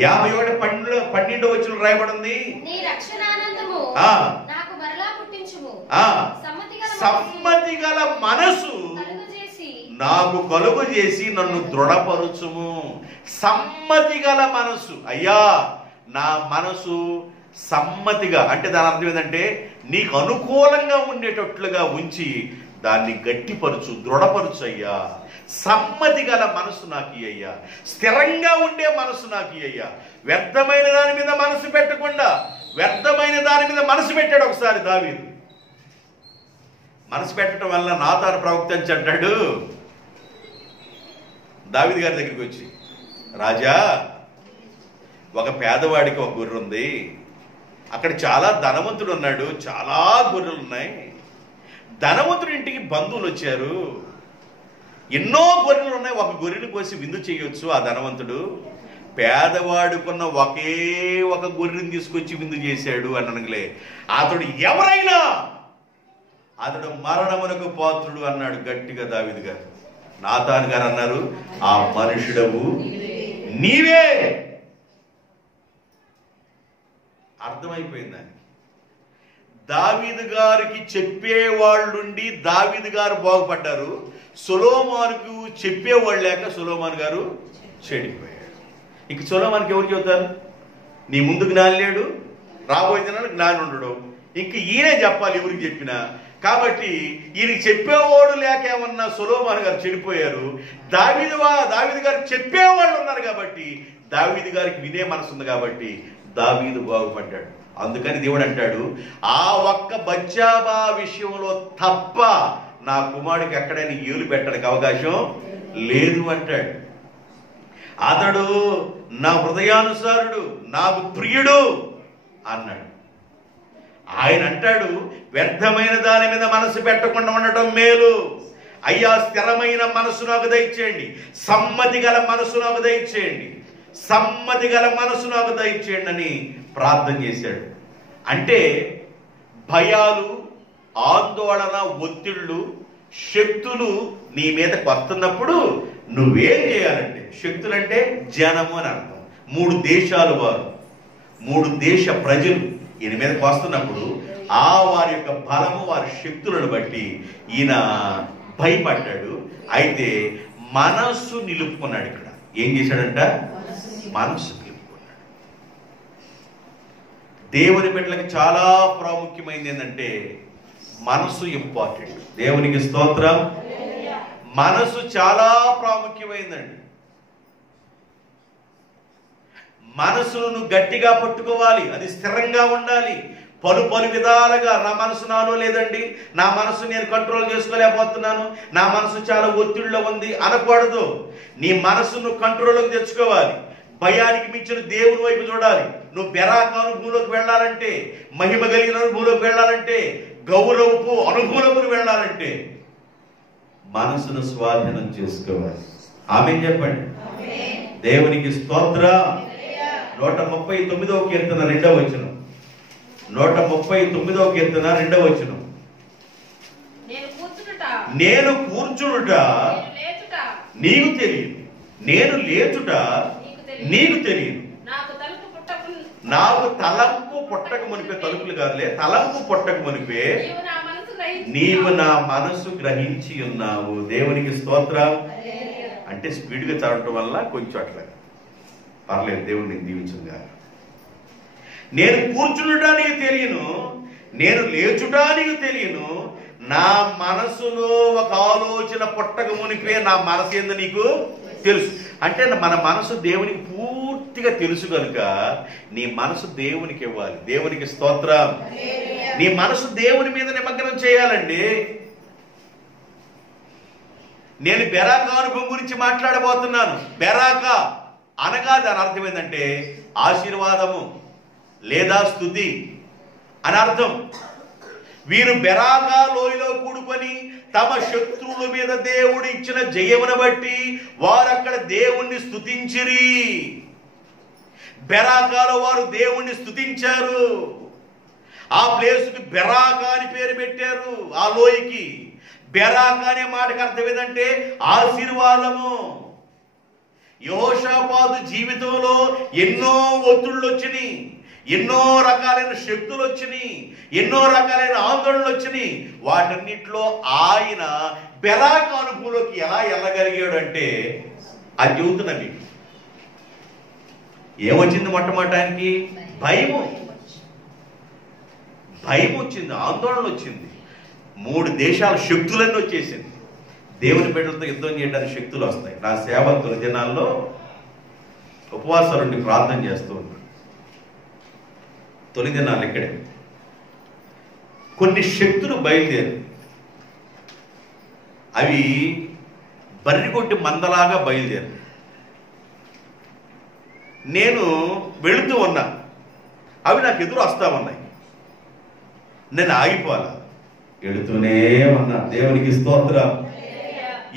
51:12 వచనం రాయబడింది, సమ్మతి గల మనసు నాకు కలుగు చేసి నన్ను దృఢపరుచుము. సమ్మతి గల మనసు. అయ్యా నా మనసు సమ్మతిగా అంటే దాని అర్థం ఏంటంటే నీకు అనుకూలంగా ఉండేటట్లుగా ఉంచి దాన్ని గట్టిపరచు, దృఢపరచు అయ్యా. సమ్మతి గల మనసు నాకు అయ్యా, స్థిరంగా ఉండే మనసు నాకు అయ్యా. వ్యర్థమైన దాని మీద మనసు పెట్టకుండా వ్యర్థమైన దాని మీద మనసు పెట్టాడు ఒకసారి దావీదు. మనసు పెట్టడం వల్ల నాతాను ప్రవక్త అని అంటాడు దావీదు గారి దగ్గరికి వచ్చి, రాజా ఒక పేదవాడికి ఒక గొర్రె ఉంది, అక్కడ చాలా ధనవంతుడు ఉన్నాడు, చాలా గొర్రెలు ఉన్నాయి. ధనవంతుడి ఇంటికి బంధువులు వచ్చారు, ఎన్నో గొర్రెలు ఉన్నాయి, ఒక గొర్రెను కోసి విందు చేయొచ్చు ఆ ధనవంతుడు. పేదవాడుకున్న ఒకే ఒక గొర్రెని తీసుకొచ్చి విందు చేశాడు అననులే, అతడు ఎవరైనా అతడు మరణమునకు పాత్రుడు అన్నాడు గట్టిగా దావీదు గారు. నాతాను గారు అన్నారు, ఆ మనుషుడవు నీవే. అర్థమైపోయింది దానికి. దావీదు గారికి చెప్పేవాళ్ళుండి దావీదు గారు బాగుపడ్డారు, సొలొమోనుకు చెప్పేవాళ్ళు లేక సొలొమోను గారు చెడిపోయాడు. ఇక సొలొమోనుకి ఎవరు చెబుతారు? నీ ముందు జ్ఞాని లేడు, రాబోయే దినాలు జ్ఞాని ఉండడు. ఇంక ఈయనే చెప్పాలి ఎవరికి చెప్పినా. కాబట్టి ఈయనకి చెప్పేవాడు లేక ఏమన్నా సొలొమోను గారు చెడిపోయారు. దావీదు గారు చెప్పేవాళ్ళు ఉన్నారు కాబట్టి, దావీదు గారికి వినే మనసు ఉంది కాబట్టి దావీదు బాగుపడ్డాడు. అందుకని దేవుడు అంటాడు, ఆ ఒక్క బత్షెబా విషయంలో తప్ప నా కుమారుడికి ఎక్కడైనా ఏలు పెట్టడానికి అవకాశం లేదు అంటాడు. అతడు నా హృదయానుసారుడు, నాకు ప్రియుడు అన్నాడు. ఆయన అంటాడు, వ్యర్థమైన దాని మీద మనసు పెట్టకుండా ఉండటం మేలు. అయ్యా, స్థిరమైన మనసు నాకు దయచేయండి, సమ్మతి గల మనసు నాకు దయచేయండి, సమ్మతి గల మనసు నాకు దయచేయండి అని ప్రార్థన చేశాడు. అంటే భయాలు, ఆందోళన, ఒత్తిళ్ళు, శక్తులు నీ మీదకి వస్తున్నప్పుడు నువ్వేం చేయాలంటే, శక్తులంటే జనము అని అర్థం. 3 దేశాలు వారు, 3 దేశ ప్రజలు ఈయన మీదకి వస్తున్నప్పుడు ఆ వారి యొక్క బలము, వారి శక్తులను బట్టి ఈయన భయపడ్డాడు. అయితే మనస్సు నిలుపుకున్నాడు. ఇక్కడ ఏం చేశాడంట? మనస్సు నిలుపుకున్నాడు. దేవుని బిడ్డలకు చాలా ప్రాముఖ్యమైనది ఏంటంటే మనసు ఇంపార్టెంట్. దేవునికి స్తోత్రం. మనసు చాలా ప్రాముఖ్యమైందండి. మనసును గట్టిగా పట్టుకోవాలి, అది స్థిరంగా ఉండాలి. పలు విధాలుగా నా మనసు నాలో లేదండి, నా మనసు నేను కంట్రోల్ చేసుకోలేకపోతున్నాను, నా మనసు చాలా ఒత్తిడిలో ఉంది అనకూడదు. నీ మనసును కంట్రోల్లోకి తెచ్చుకోవాలి. భయానికి మించిన దేవుని వైపు చూడాలి. నువ్వు బెరాక అనుభవంలోకి వెళ్ళాలంటే, మహిమ కలిగిన అనుభవంలోకి వెళ్ళాలంటే, గౌరవపు అనుభవంలోకి వెళ్ళాలంటే మనసును స్వాధీనం చేసుకోవాలి. ఆమేన్ చెప్పండి. దేవునికి స్తోత్రం. 139వ కీర్తన 2వ వచనం. 139వ కీర్తన 2వ వచనం. నేను కూర్చునుట నీకు తెలియదు, నేను లేచుట నీకు తెలియదు. నాకు తలంపు పుట్టక మునిపే, తలుపులు కాదులే, తలంపు పుట్టక మునిపే నీవు నా మనసు గ్రహించి ఉన్నావు. దేవునికి స్తోత్రం. అంటే స్పీడ్గా చదవటం వల్ల కొంచెం అట్లా పర్లేదు, దేవుడిని దీవించుగా. నేను కూర్చునుట నీకు తెలియను, నేను లేచుట నీకు తెలియను. నా మనసులో ఒక ఆలోచన పుట్టక మునిపే నా మనసు ఏందో నీకు తెలుసు. అంటే మన మనసు దేవునికి పూర్తిగా తెలుసు కనుక నీ మనసు దేవునికి ఇవ్వాలి. దేవునికి స్తోత్రం. నీ మనసు దేవుని మీద నిమగ్నం చేయాలండి. నేను బెరాక అనుభవం గురించి మాట్లాడబోతున్నాను. బెరాక అనగా దాని అర్థం ఏంటంటే ఆశీర్వాదము లేదా స్తుతి అని అర్థం. వీరు బెరాక లోయలో కూడుకొని తమ శత్రువుల మీద దేవుడు ఇచ్చిన జయమును బట్టి వారు అక్కడ దేవుణ్ణి స్తుతించిరి. బెరాకాలో వారు దేవుణ్ణి స్తుతించారు. ఆ ప్లేసుకి బెరాక అని పేరు పెట్టారు. ఆ లోయకి బెరాక అనే మాటకు అర్థం ఏంటంటే ఆశీర్వాదము. యెహోషాపాతు జీవితంలో ఎన్నో ఒత్తిళ్ళు వచ్చినాయి, ఎన్నో రకాలైన శక్తులు వచ్చినాయి, ఎన్నో రకాలైన ఆందోళనలు వచ్చినాయి. వాటన్నిటిలో ఆయన బెరాక అనుభవంలోకి ఎలా వెళ్ళగలిగాడు అంటే అది చెబుతున్నా మీకు. ఏమొచ్చింది మొట్టమొదటానికి? భయము వచ్చింది, ఆందోళన వచ్చింది. 3 దేశాల శక్తులన్నీ వచ్చేసింది. దేవుని బిడ్డలతో యుద్ధం చేయడానికి శక్తులు వస్తాయి. నా సేవ తొలి దినాల్లో ఉపవాసాలు ఉండి ప్రార్థన చేస్తూ ఉంటాను. తొలి దినాలు ఇక్కడే కొన్ని శక్తులు బయలుదేరు. అవి బర్రిగొడ్డి మందలాగా బయలుదేరు. నేను వెళుతూ ఉన్నా, అవి నాకు ఎదురు వస్తా ఉన్నాయి. నేను ఆగిపోవాలా, వెళుతూనే ఉన్నా. దేవునికి స్తోత్రం.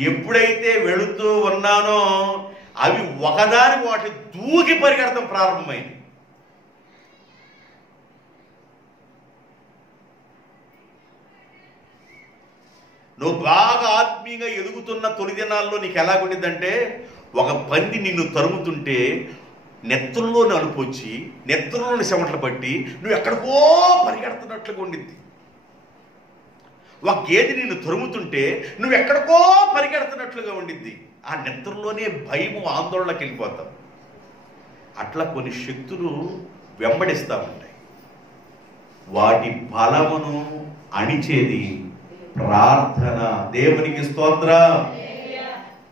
ఎప్పుడైతే వెళుతూ ఉన్నానో అవి ఒకదాని వాటి దూకి పరిగెడతాం ప్రారంభమైంది. నువ్వు బాగా ఆత్మీయంగా ఎదుగుతున్న తొలి దినాల్లో నీకు ఎలాగుండిద్దంటే, ఒక పంది నిన్ను తరుముతుంటే నెత్తుల్లో నలుపు వచ్చి నెత్తుల్లోని చెమటలు పట్టి నువ్వు ఎక్కడికో పరిగెడుతున్నట్లుగా ఉండిద్ది. ఒక గేదె నిన్ను తరుముతుంటే నువ్వు ఎక్కడికో పరిగెడుతున్నట్లుగా ఉండిద్ది. ఆ నెత్తుల్లోనే భయము, ఆందోళనకి వెళ్ళిపోతాం. అట్లా కొన్ని శక్తులు వెంబడిస్తూ ఉంటాయి. వాటి బలమును అణిచేది ప్రార్థన. దేవునికి స్తోత్రం.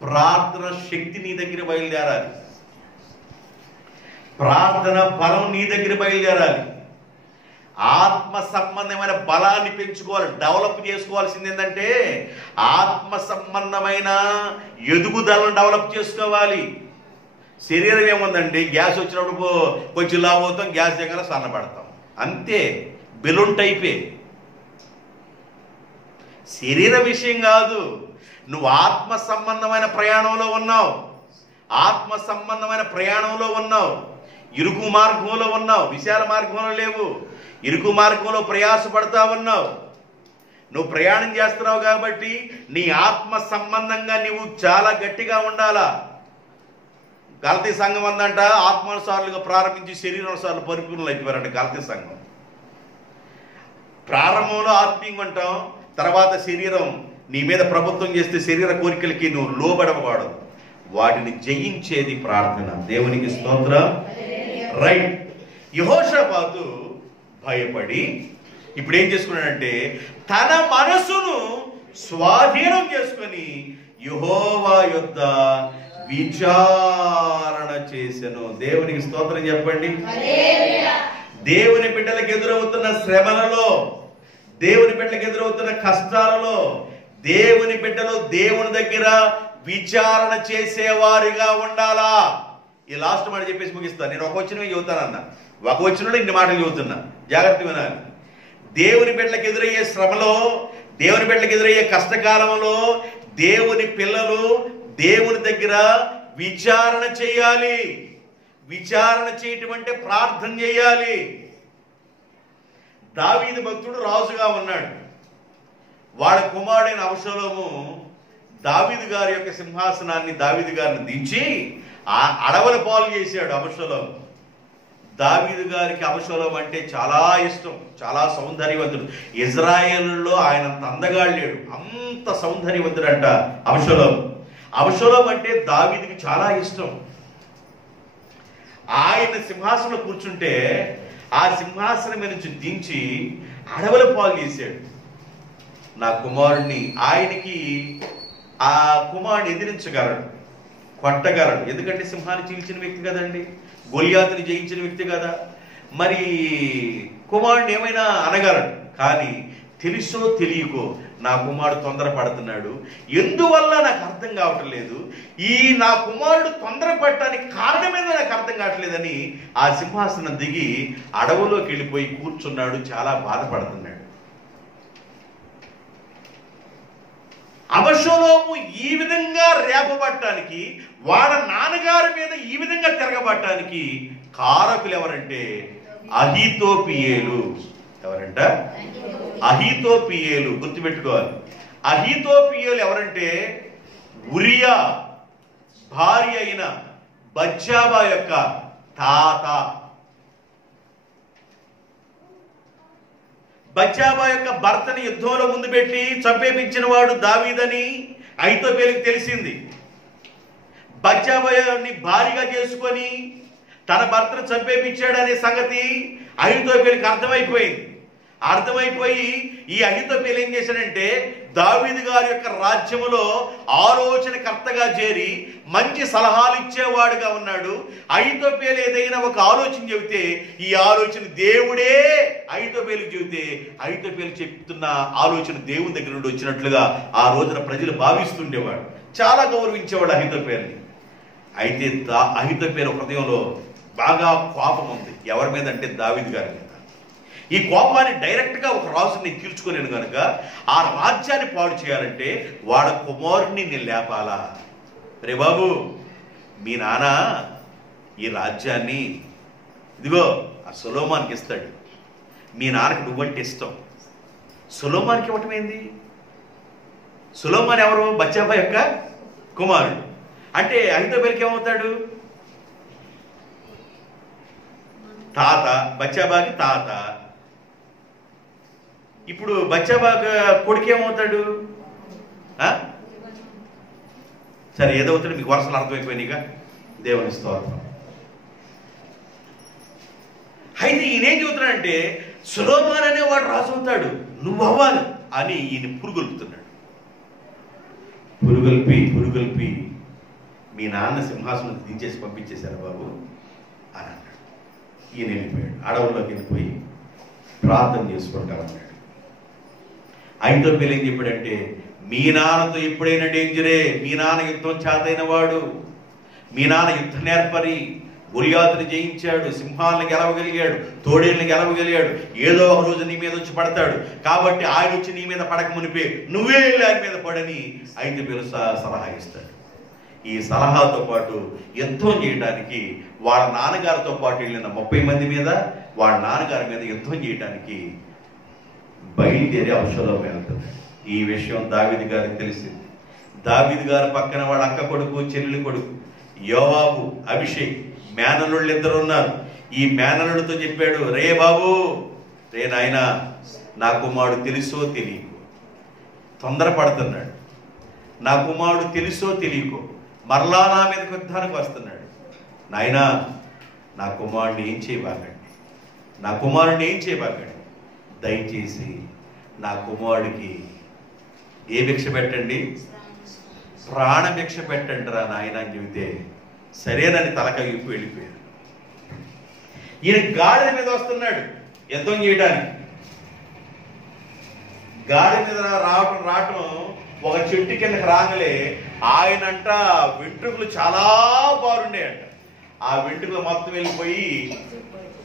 ప్రార్థన శక్తి నీ దగ్గర బయలుదేరాలి. ప్రార్థన బలం నీ దగ్గర బయలుదేరాలి. ఆత్మ సంబంధమైన బలాన్ని పెంచుకోవాలి, డెవలప్ చేసుకోవాల్సింది ఏంటంటే ఆత్మ సంబంధమైన ఎదుగుదలను డెవలప్ చేసుకోవాలి. శరీరం ఏముందండి, గ్యాస్ వచ్చినప్పుడు కొంచెం లావు అవుతాం, గ్యాస్ దగ్గర సన్నపడతాం, అంతే, బెలూన్ టైపే. శరీర విషయం కాదు, నువ్వు ఆత్మ సంబంధమైన ప్రయాణంలో ఉన్నావు. ఆత్మ సంబంధమైన ప్రయాణంలో ఉన్నావు. ఇరుకు మార్గంలో ఉన్నావు, విశాల మార్గంలో లేవు. ఇరుకు మార్గంలో ప్రయాసపడతా ఉన్నావు. నువ్వు ప్రయాణం చేస్తున్నావు కాబట్టి నీ ఆత్మ సంబంధంగా నువ్వు చాలా గట్టిగా ఉండాలా. గలతీ సంఘం అందంట ఆత్మానుసారులుగా ప్రారంభించి శరీరానుసారులు పరిపూర్ణలు అయిపోయారంట. గలతీ సంఘం ప్రారంభంలో ఆత్మీయంగా ఉంటాం, తర్వాత శరీరం నీ మీద ప్రభుత్వం చేస్తే శరీర కోరికలకి నువ్వు లోబడవాడు. వాటిని జయించేది ప్రార్థన. దేవునికి స్తోత్రం. రైట్. యెహోషాపాతు భయపడి ఇప్పుడు ఏం చేసుకున్నాడంటే తన మనసును స్వాధీనం చేసుకొని యెహోవా యొద్ద విచారణ చేసెను. దేవునికి స్తోత్రం చెప్పండి. దేవుని బిడ్డలకు ఎదురవుతున్న శ్రమలలో, దేవుని బిడ్డలకు ఎదురవుతున్న కష్టాలలో దేవుని బిడ్డలు దేవుని దగ్గర విచారణ చేసేవారిగా ఉండాలా. ఈ లాస్ట్ మాట చెప్పేసి ముగిస్తాను. నేను ఒక వచనం చెబుతానన్న, ఒక వచనంలో ఇన్ని మాటలు చెబుతున్నా, జాగ్రత్త వినాలి. దేవుని బిడ్డలకు ఎదురయ్యే శ్రమలో, దేవుని బిడ్డలకు ఎదురయ్యే కష్టకాలంలో దేవుని పిల్లలు దేవుని దగ్గర విచారణ చేయాలి. విచారణ చేయటం అంటే ప్రార్థన చేయాలి. దావీదు భక్తుడు రాజుగా ఉన్నాడు. వాడి కుమారుడైన అబషలోము దావీదు గారి యొక్క సింహాసనాన్ని, దావీదు గారిని దించి ఆ అడవుల పాలు చేశాడు అబషలోము. దావీదు గారికి అబషలోము అంటే చాలా ఇష్టం, చాలా సౌందర్యవంతుడు. ఇజ్రాయేలులో ఆయన అంత అందగాడు లేడు, అంత సౌందర్యవంతుడు అంట అబషలోము. అబషలోము అంటే దావీదుకి చాలా ఇష్టం. ఆయన సింహాసనంలో కూర్చుంటే ఆ సింహాసనం మీద నుంచి దించి అడవుల పాలు చేశాడు. నా కుమారుణ్ణి, ఆయనకి ఆ కుమారుని ఎదిరించగలడు, కొట్టగలడు. ఎందుకంటే సింహాన్ని చీల్చిన వ్యక్తి కదండి, గొలియాతుని జయించిన వ్యక్తి కదా. మరి కుమారుడిని ఏమైనా అనగలడు. కానీ తెలుసో తెలియకో నా కుమారుడు తొందరపడుతున్నాడు, ఎందువల్ల నాకు అర్థం కావటం లేదు, ఈ నా కుమారుడు తొందరపడటానికి కారణమేదో నాకు అర్థం కావట్లేదని ఆ సింహాసనం దిగి అడవులోకి వెళ్ళిపోయి కూర్చున్నాడు. చాలా బాధపడుతున్నాడు. అబషలోము ఈ విధంగా రేపబట్టడానికి, వాళ్ళ నాన్నగారి మీద ఈ విధంగా తిరగబట్టడానికి కారకులు ఎవరంటే అహీతోపియేలు. ఎవరంట? అహీతోపియేలు. గుర్తుపెట్టుకోవాలి. అహీతోపియేలు ఎవరంటే ఉరియా భార్య అయిన బత్షెబా యొక్క తాత. బత్షెబా యొక్క భర్తని యుద్ధంలో ముందు పెట్టి చంపేపించిన వాడు దావీదని అహీతోపెలుకు తెలిసింది. బత్షెబాని భార్యగా చేసుకొని తన భర్తను చంపేపించాడనే సంగతి అహీతోపెలుకు అర్థమైపోయింది. అర్థమైపోయి ఈ అహీతోపెలు ఏం చేశాడంటే దావీదు గారి యొక్క రాజ్యములో ఆలోచనకర్తగా చేరి మంచి సలహాలు ఇచ్చేవాడుగా ఉన్నాడు. అహీతోపెలు ఏదైనా ఒక ఆలోచన చెబితే ఈ ఆలోచన దేవుడే అహీతోపెలుకు చెబితే అహీతోపెలు చెప్తున్న ఆలోచన దేవుని దగ్గర నుండి వచ్చినట్లుగా ఆ రోజున ప్రజలు భావిస్తుండేవాడు. చాలా గౌరవించేవాడు అహీతోపెలుని. అయితే అహీతోపెలు హృదయంలో బాగా కోపం ఉంది. ఎవరి మీద అంటే దావీదు గారి మీద. ఈ కోపాన్ని డైరెక్ట్గా ఒక రాజుని తీర్చుకోలేను కనుక ఆ రాజ్యాన్ని పాడు చేయాలంటే వాడ కుమారుడిని నేను లేపాలా. రే బాబు, మీ నాన్న ఈ రాజ్యాన్ని ఇదిగో ఆ సొలొమోనుకి ఇస్తాడు, మీ నాన్నకి నువ్వంటే ఇష్టం, సొలొమోనుకి ఇవ్వటం ఏంది? సొలొమోను ఎవరు? బత్షెబా యొక్క కుమారుడు. అంటే అహీతోపెలుకి ఏమవుతాడు? తాత. బత్షెబాకి తాత. ఇప్పుడు బత్షెబా కొడుకు ఏమవుతాడు? సరే, ఏదవుతాడు మీకు వరుసలు అర్థమైపోయినాయిగా. దేవుని స్తోత్రం. అయితే ఈయనేం చెబుతున్నాడంటే సొలొమోను అనేవాడు రాజు అవుతాడు, నువ్వు అవ్వాలి అని ఈయన పురుగొల్పుతున్నాడు. పురుగొల్పి మీ నాన్న సింహాసనం దించేసి పంపించేశారు బాబు అని అన్నాడు. ఈయన వెళ్ళిపోయాడు, అడవుల్లోకి వెళ్ళిపోయి ప్రార్థన చేసుకుంటా ఉన్నాడు. అహీతోపెలు ఏం చెప్పాడంటే, మీ నాన్నతో ఎప్పుడైనా డేంజరే, మీ నాన్న యుద్ధం చేతైన వాడు, మీ నాన్న యుద్ధ నేర్పరి, గొలియాతుని జయించాడు, సింహాలను గెలవగలిగాడు, తోడేళ్ళని గెలవగలిగాడు, ఏదో ఒక రోజు నీ మీద వచ్చి పడతాడు, కాబట్టి ఆయన వచ్చి నీ మీద పడక మునిపే నువ్వే వెళ్ళి ఆయన మీద పడని అహీతోపెలు సలహా ఇస్తాడు. ఈ సలహాతో పాటు యుద్ధం చేయడానికి వాళ్ళ నాన్నగారితో పాటు వెళ్ళిన 30 మంది మీద వాళ్ళ నాన్నగారి మీద యుద్ధం చేయడానికి బయలుదేరి అబ్షాలోము వెళ్తుంది. ఈ విషయం దావీదు గారికి తెలిసింది. దావీదు గారి పక్కన వాళ్ళ అక్క కొడుకు, చెల్లెలి కొడుకు యోవాబు, అభిషేక్ మేనల్లుళ్ళు 2 ఉన్నారు. ఈ మేనల్లుడితో చెప్పాడు, రే బాబు, రే నాయనా, నా కుమారుడు తెలుసో తెలియకో తొందరపడుతున్నాడు, నా కుమారుడు తెలుసో తెలియకో మరలా నా మీద యుద్ధానికి వస్తున్నాడు. నాయనా, నా కుమారుడిని ఏం చేయబాకండి, దయచేసి నా కుమారుడికి ఏ భిక్ష పెట్టండి, ప్రాణ భిక్ష పెట్టండి రా నాయన అని చెబితే సరేనని తలకగిప్పి వెళ్ళిపోయారు. ఈయన గాడిద మీద వస్తున్నాడు యుద్ధం చేయడానికి. గాడి మీద రావటం ఒక చెట్టు కిందకి రాగలే ఆయనంట వెంట్రుకలు చాలా బాగుండేయంట. ఆ వెంట్రుకలు మొత్తం వెళ్ళిపోయి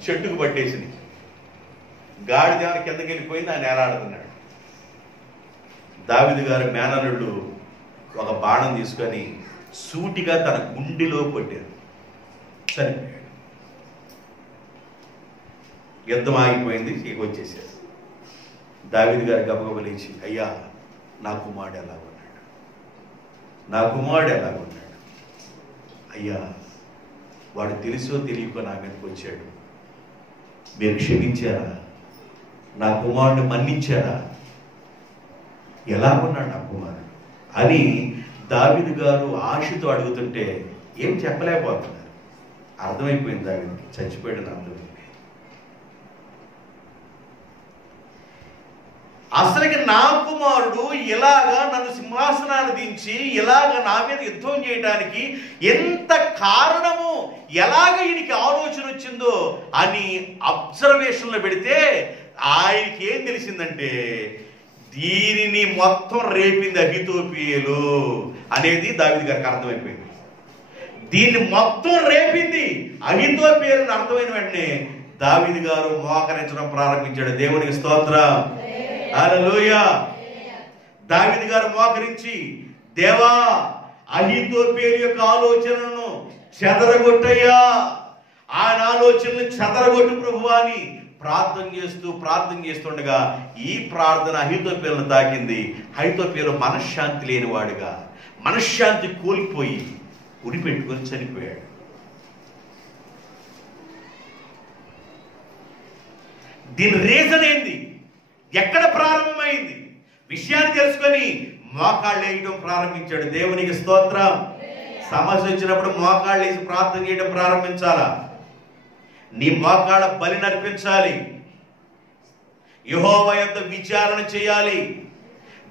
చెట్టుకు పట్టేసింది. గాడిదేవన కిందకి వెళ్ళిపోయింది, ఆయన ఏలాడుతున్నాడు. దావీదు గారి మేనల్లుడు ఒక బాణం తీసుకొని సూటిగా తన గుండెలో కొట్టారు, చనిపోయాడు. యుద్ధం ఆగిపోయింది, వచ్చేసారు. దావీదు గారు గబగబ లేచి, అయ్యా, నా కుమారుడు ఎలాగున్నాడు, అయ్యా, వాడు తెలుసో తెలియకో నా మీదకి వచ్చాడు, మీరు క్షమించారా, నా కుమారుడిని మన్నించారా, ఎలాగున్నాడు నా కుమారుడు అని దావీదు గారు ఆశతో అడుగుతుంటే ఏం చెప్పలేకపోతున్నారు. అర్థమైపోయింది దావీదుకి, చచ్చిపోయాడని అర్థమైంది. అసలుకి నా కుమారుడు ఇలాగా నన్ను సింహాసనాన్ని దించి ఇలాగ నా మీద యుద్ధం చేయడానికి ఎంత కారణము, ఎలాగ ఈయనకి ఆలోచన వచ్చిందో అని అబ్జర్వేషన్లో పెడితే ఆయనకి ఏం తెలిసిందంటే, దీనిని మొత్తం రేపింది అహీతోపెలు అనేది దావీదు గారికి అర్థమైపోయింది. దీన్ని మొత్తం రేపింది అహీతోపెలు అర్థమైన వెంటనే దావీదు గారు మోకరించడం ప్రారంభించాడు. దేవునికి స్తోత్రం, హల్లెలూయా. దావీదు గారు మోకరించి, దేవా, అహీతోపెలు యొక్క ఆలోచనను చెదరగొట్టయ్యా, ఆయన ఆలోచనను చెదరగొట్టు ప్రభువా అని ప్రార్థన చేస్తుండగా ఈ ప్రార్థన అహీతోపెలును తాకింది. అహీతోపెలు మనశ్శాంతి లేనివాడుగా, మనశ్శాంతి కోల్పోయి ఉరిపెట్టుకొని చనిపోయాడు. దీని రీజన్ ఏంది, ఎక్కడ ప్రారంభమైంది విషయాన్ని తెలుసుకొని మోకాళ్ళు వేయడం ప్రారంభించాడు. దేవునికి స్తోత్రం. సమస్య వచ్చినప్పుడు మోకాళ్ళు వేసి ప్రార్థన చేయడం ప్రారంభించాలా, నీ మోకాళ్ళ బలి నర్పించాలి, యెహోవా యొద్ద విచారణ చేయాలి.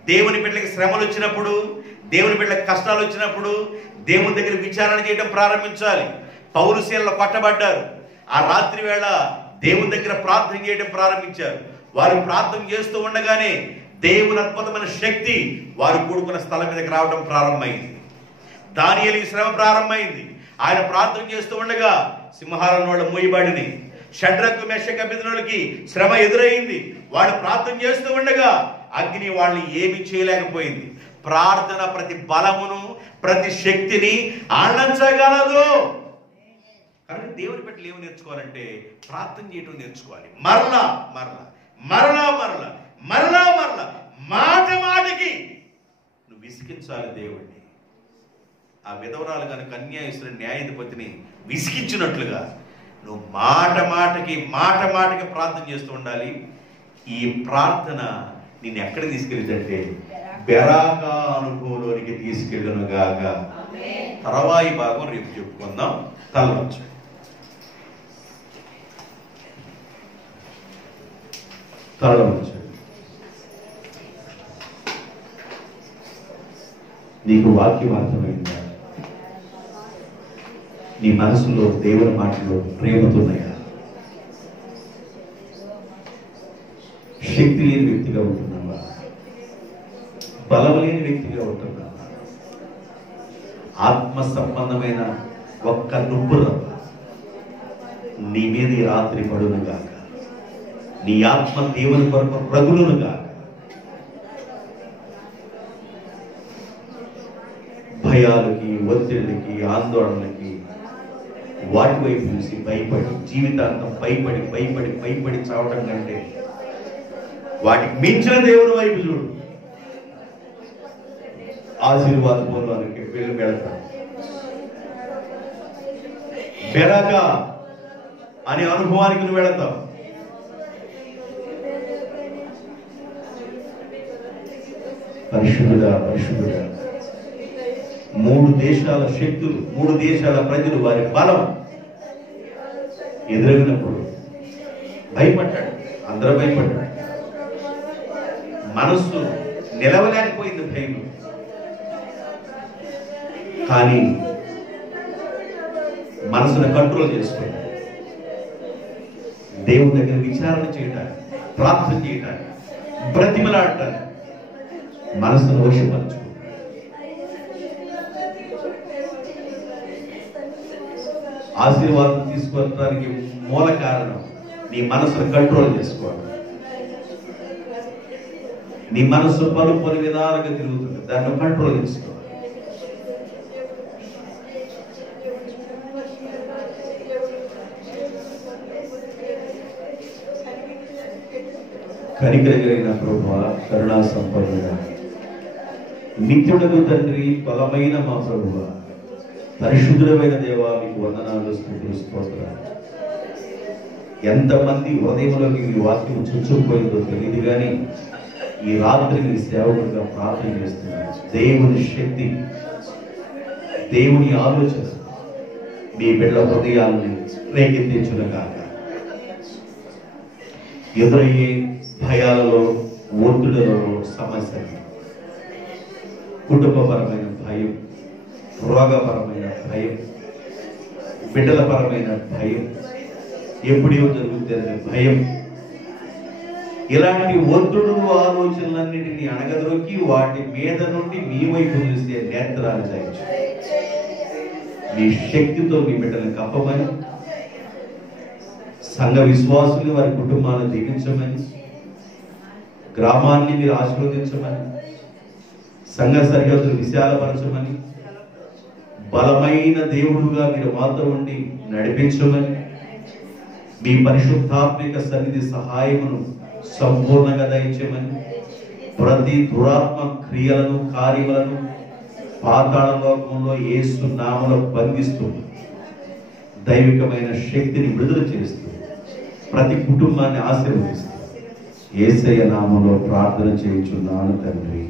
దేవుని బిడ్డలకి శ్రమలు వచ్చినప్పుడు, దేవుని బిడ్డలకు కష్టాలు వచ్చినప్పుడు దేవుని దగ్గర విచారణ చేయడం ప్రారంభించాలి. పౌలు శీలలు కొట్టబడ్డారు, ఆ రాత్రి వేళ దేవుని దగ్గర ప్రార్థన చేయడం ప్రారంభించారు. వారు ప్రార్థన చేస్తూ ఉండగానే దేవుని అద్భుతమైన శక్తి వారు కూడుకున్న స్థలం మీదకి రావడం ప్రారంభమైంది. దానియేలుకి శ్రమ ప్రారంభమైంది. ఆయన ప్రార్థన చేస్తూ ఉండగా సింహాల నోళ్ళ మూయబడిని. షడ్రకు మెషకు అబేద్నెగోలకి శ్రమ ఎదురైంది. వాళ్ళు ప్రార్థన చేస్తూ ఉండగా అగ్ని వాళ్ళని ఏమి చేయలేకపోయింది. ప్రార్థన ప్రతి బలమును, ప్రతి శక్తిని ఆనందించగలదు. కాబట్టి దేవుని బిడ్డలు ఏమి నేర్చుకోవాలంటే ప్రార్థన చేయడం నేర్చుకోవాలి. మరలా మరలా మరలా మరలా మరలా మరలా మాట మాటకి నువ్వు విసిగించాలి దేవుణ్ణి. ఆ విధవరాలు కనుక కన్యాయస్తుల న్యాయాధిపతిని విసిగించినట్లుగా నువ్వు మాట మాటకి ప్రార్థన చేస్తూ ఉండాలి. ఈ ప్రార్థన నేను ఎక్కడ తీసుకెళ్ళిందంటే బెరాకా అనుభవంలోనికి తీసుకెళ్ళను గాక. తర్వాయి భాగం రేపు చెప్పుకుందాం. తలవచ్చు. కలవచ్చండి. నీకు వాక్యం అర్థమైందా? నీ మనసులో దేవుని మాటలు ప్రేమతున్నాయా? శక్తి లేని వ్యక్తిగా ఉంటున్నావా? బలం లేని వ్యక్తిగా ఉంటున్నావా? ఆత్మ సంబంధమైన ఒక్క నువ్వు నీ మీద ఈ రాత్రి పడును గాక. నీ ఆత్మ దేవుని కొరకు రగులును గాక. భయాలకి, ఒత్తిడికి, ఆందోళనకి వాటి వైపు చూసి భయపడి జీవితాంతం భయపడి భయపడి భయపడి చావడం కంటే వాటికి మించిన దేవుని వైపు చూడు. ఆశీర్వాద పొందడానికి వెళ్తాం. బెరక అనే అనుభవానికి నువ్వు వెళతావు. పరిశుద్ధుడా పరిశుద్ధుడా. 3 దేశాల శక్తులు, 3 దేశాల ప్రజలు వారి బలం ఎదురగినప్పుడు భయపడ్డాడు. అందరూ భయపడ్డాడు. మనస్సు నిలవలేకపోయింది భయం. కానీ మనసును కంట్రోల్ చేసుకోండి. దేవుని దగ్గర విచారణ చేయటానికి, ప్రార్థన చేయటానికి, బ్రతిమలాడటానికి మనసును వశపరచు. ఆశీర్వాదం తీసుకోవడానికి మూల కారణం నీ మనసును కంట్రోల్ చేసుకోవాలి. నీ మనసు పలు విధాలుగా తిరుగుతుంది, దాన్ని కంట్రోల్ చేసుకోవాలి. కనికరగలిగిన ప్రభువా, కరుణా సంపన్నుడా, నిత్యుడగు తండ్రి, బలమైన మా ప్రభువా, పరిశుద్ధమైన దేవా, మీకు వందనాలు, స్తుతులు, స్తోత్రాలు. ఎంతమంది హృదయంలోకి ఈ వాక్యం చుచ్చుకుపోయిందో తెలియదు కానీ ఈ రాత్రి మీ సేవకుడిగా ప్రార్థన చేస్తున్నాను. దేవుని శక్తి, దేవుని ఆలోచన మీ బిడ్డల హృదయాన్ని రేకెత్తించుగాక. ఎదురయ్యే భయాలలో, ఒత్తిడిలలో, సమస్యలు, కుటుంబపరమైన భయం, రోగపరమైన భయం, బిడ్డల పరమైన భయం, ఎప్పుడేమో జరుగుతుందనే భయం, ఇలాంటి ఒత్తుడు ఆలోచనలన్నిటినీ అణగదొక్కి వాటి మీద నుండి మీ వైపు చూసే నేత్రాలు దయచు. మీ శక్తితో మీ బిడ్డలను కప్పమని, సంఘ విశ్వాసులు వారి కుటుంబాలను దీవించమని, గ్రామాన్ని మీరు ఆశీర్వదించమని, సంఘ సరిహద్దులు విశాలపరచమని, బలమైన దేవుడుగా మీరు మాతో ఉండి నడిపించమని, మీ పరిశుద్ధాత్మిక సన్నిధి సహాయమును సంపూర్ణంగా దయచేయమని, ప్రతి దురాత్మ క్రియలను, కార్యములను పాతాళ లోకంలో యేసు నామములో బంధిస్తూ దైవికమైన శక్తిని విడుదల చేస్తూ ప్రతి కుటుంబాన్ని ఆశీర్వదిస్తూ యేసయ్య నామములో ప్రార్థన చేయుచున్నాను తండ్రి.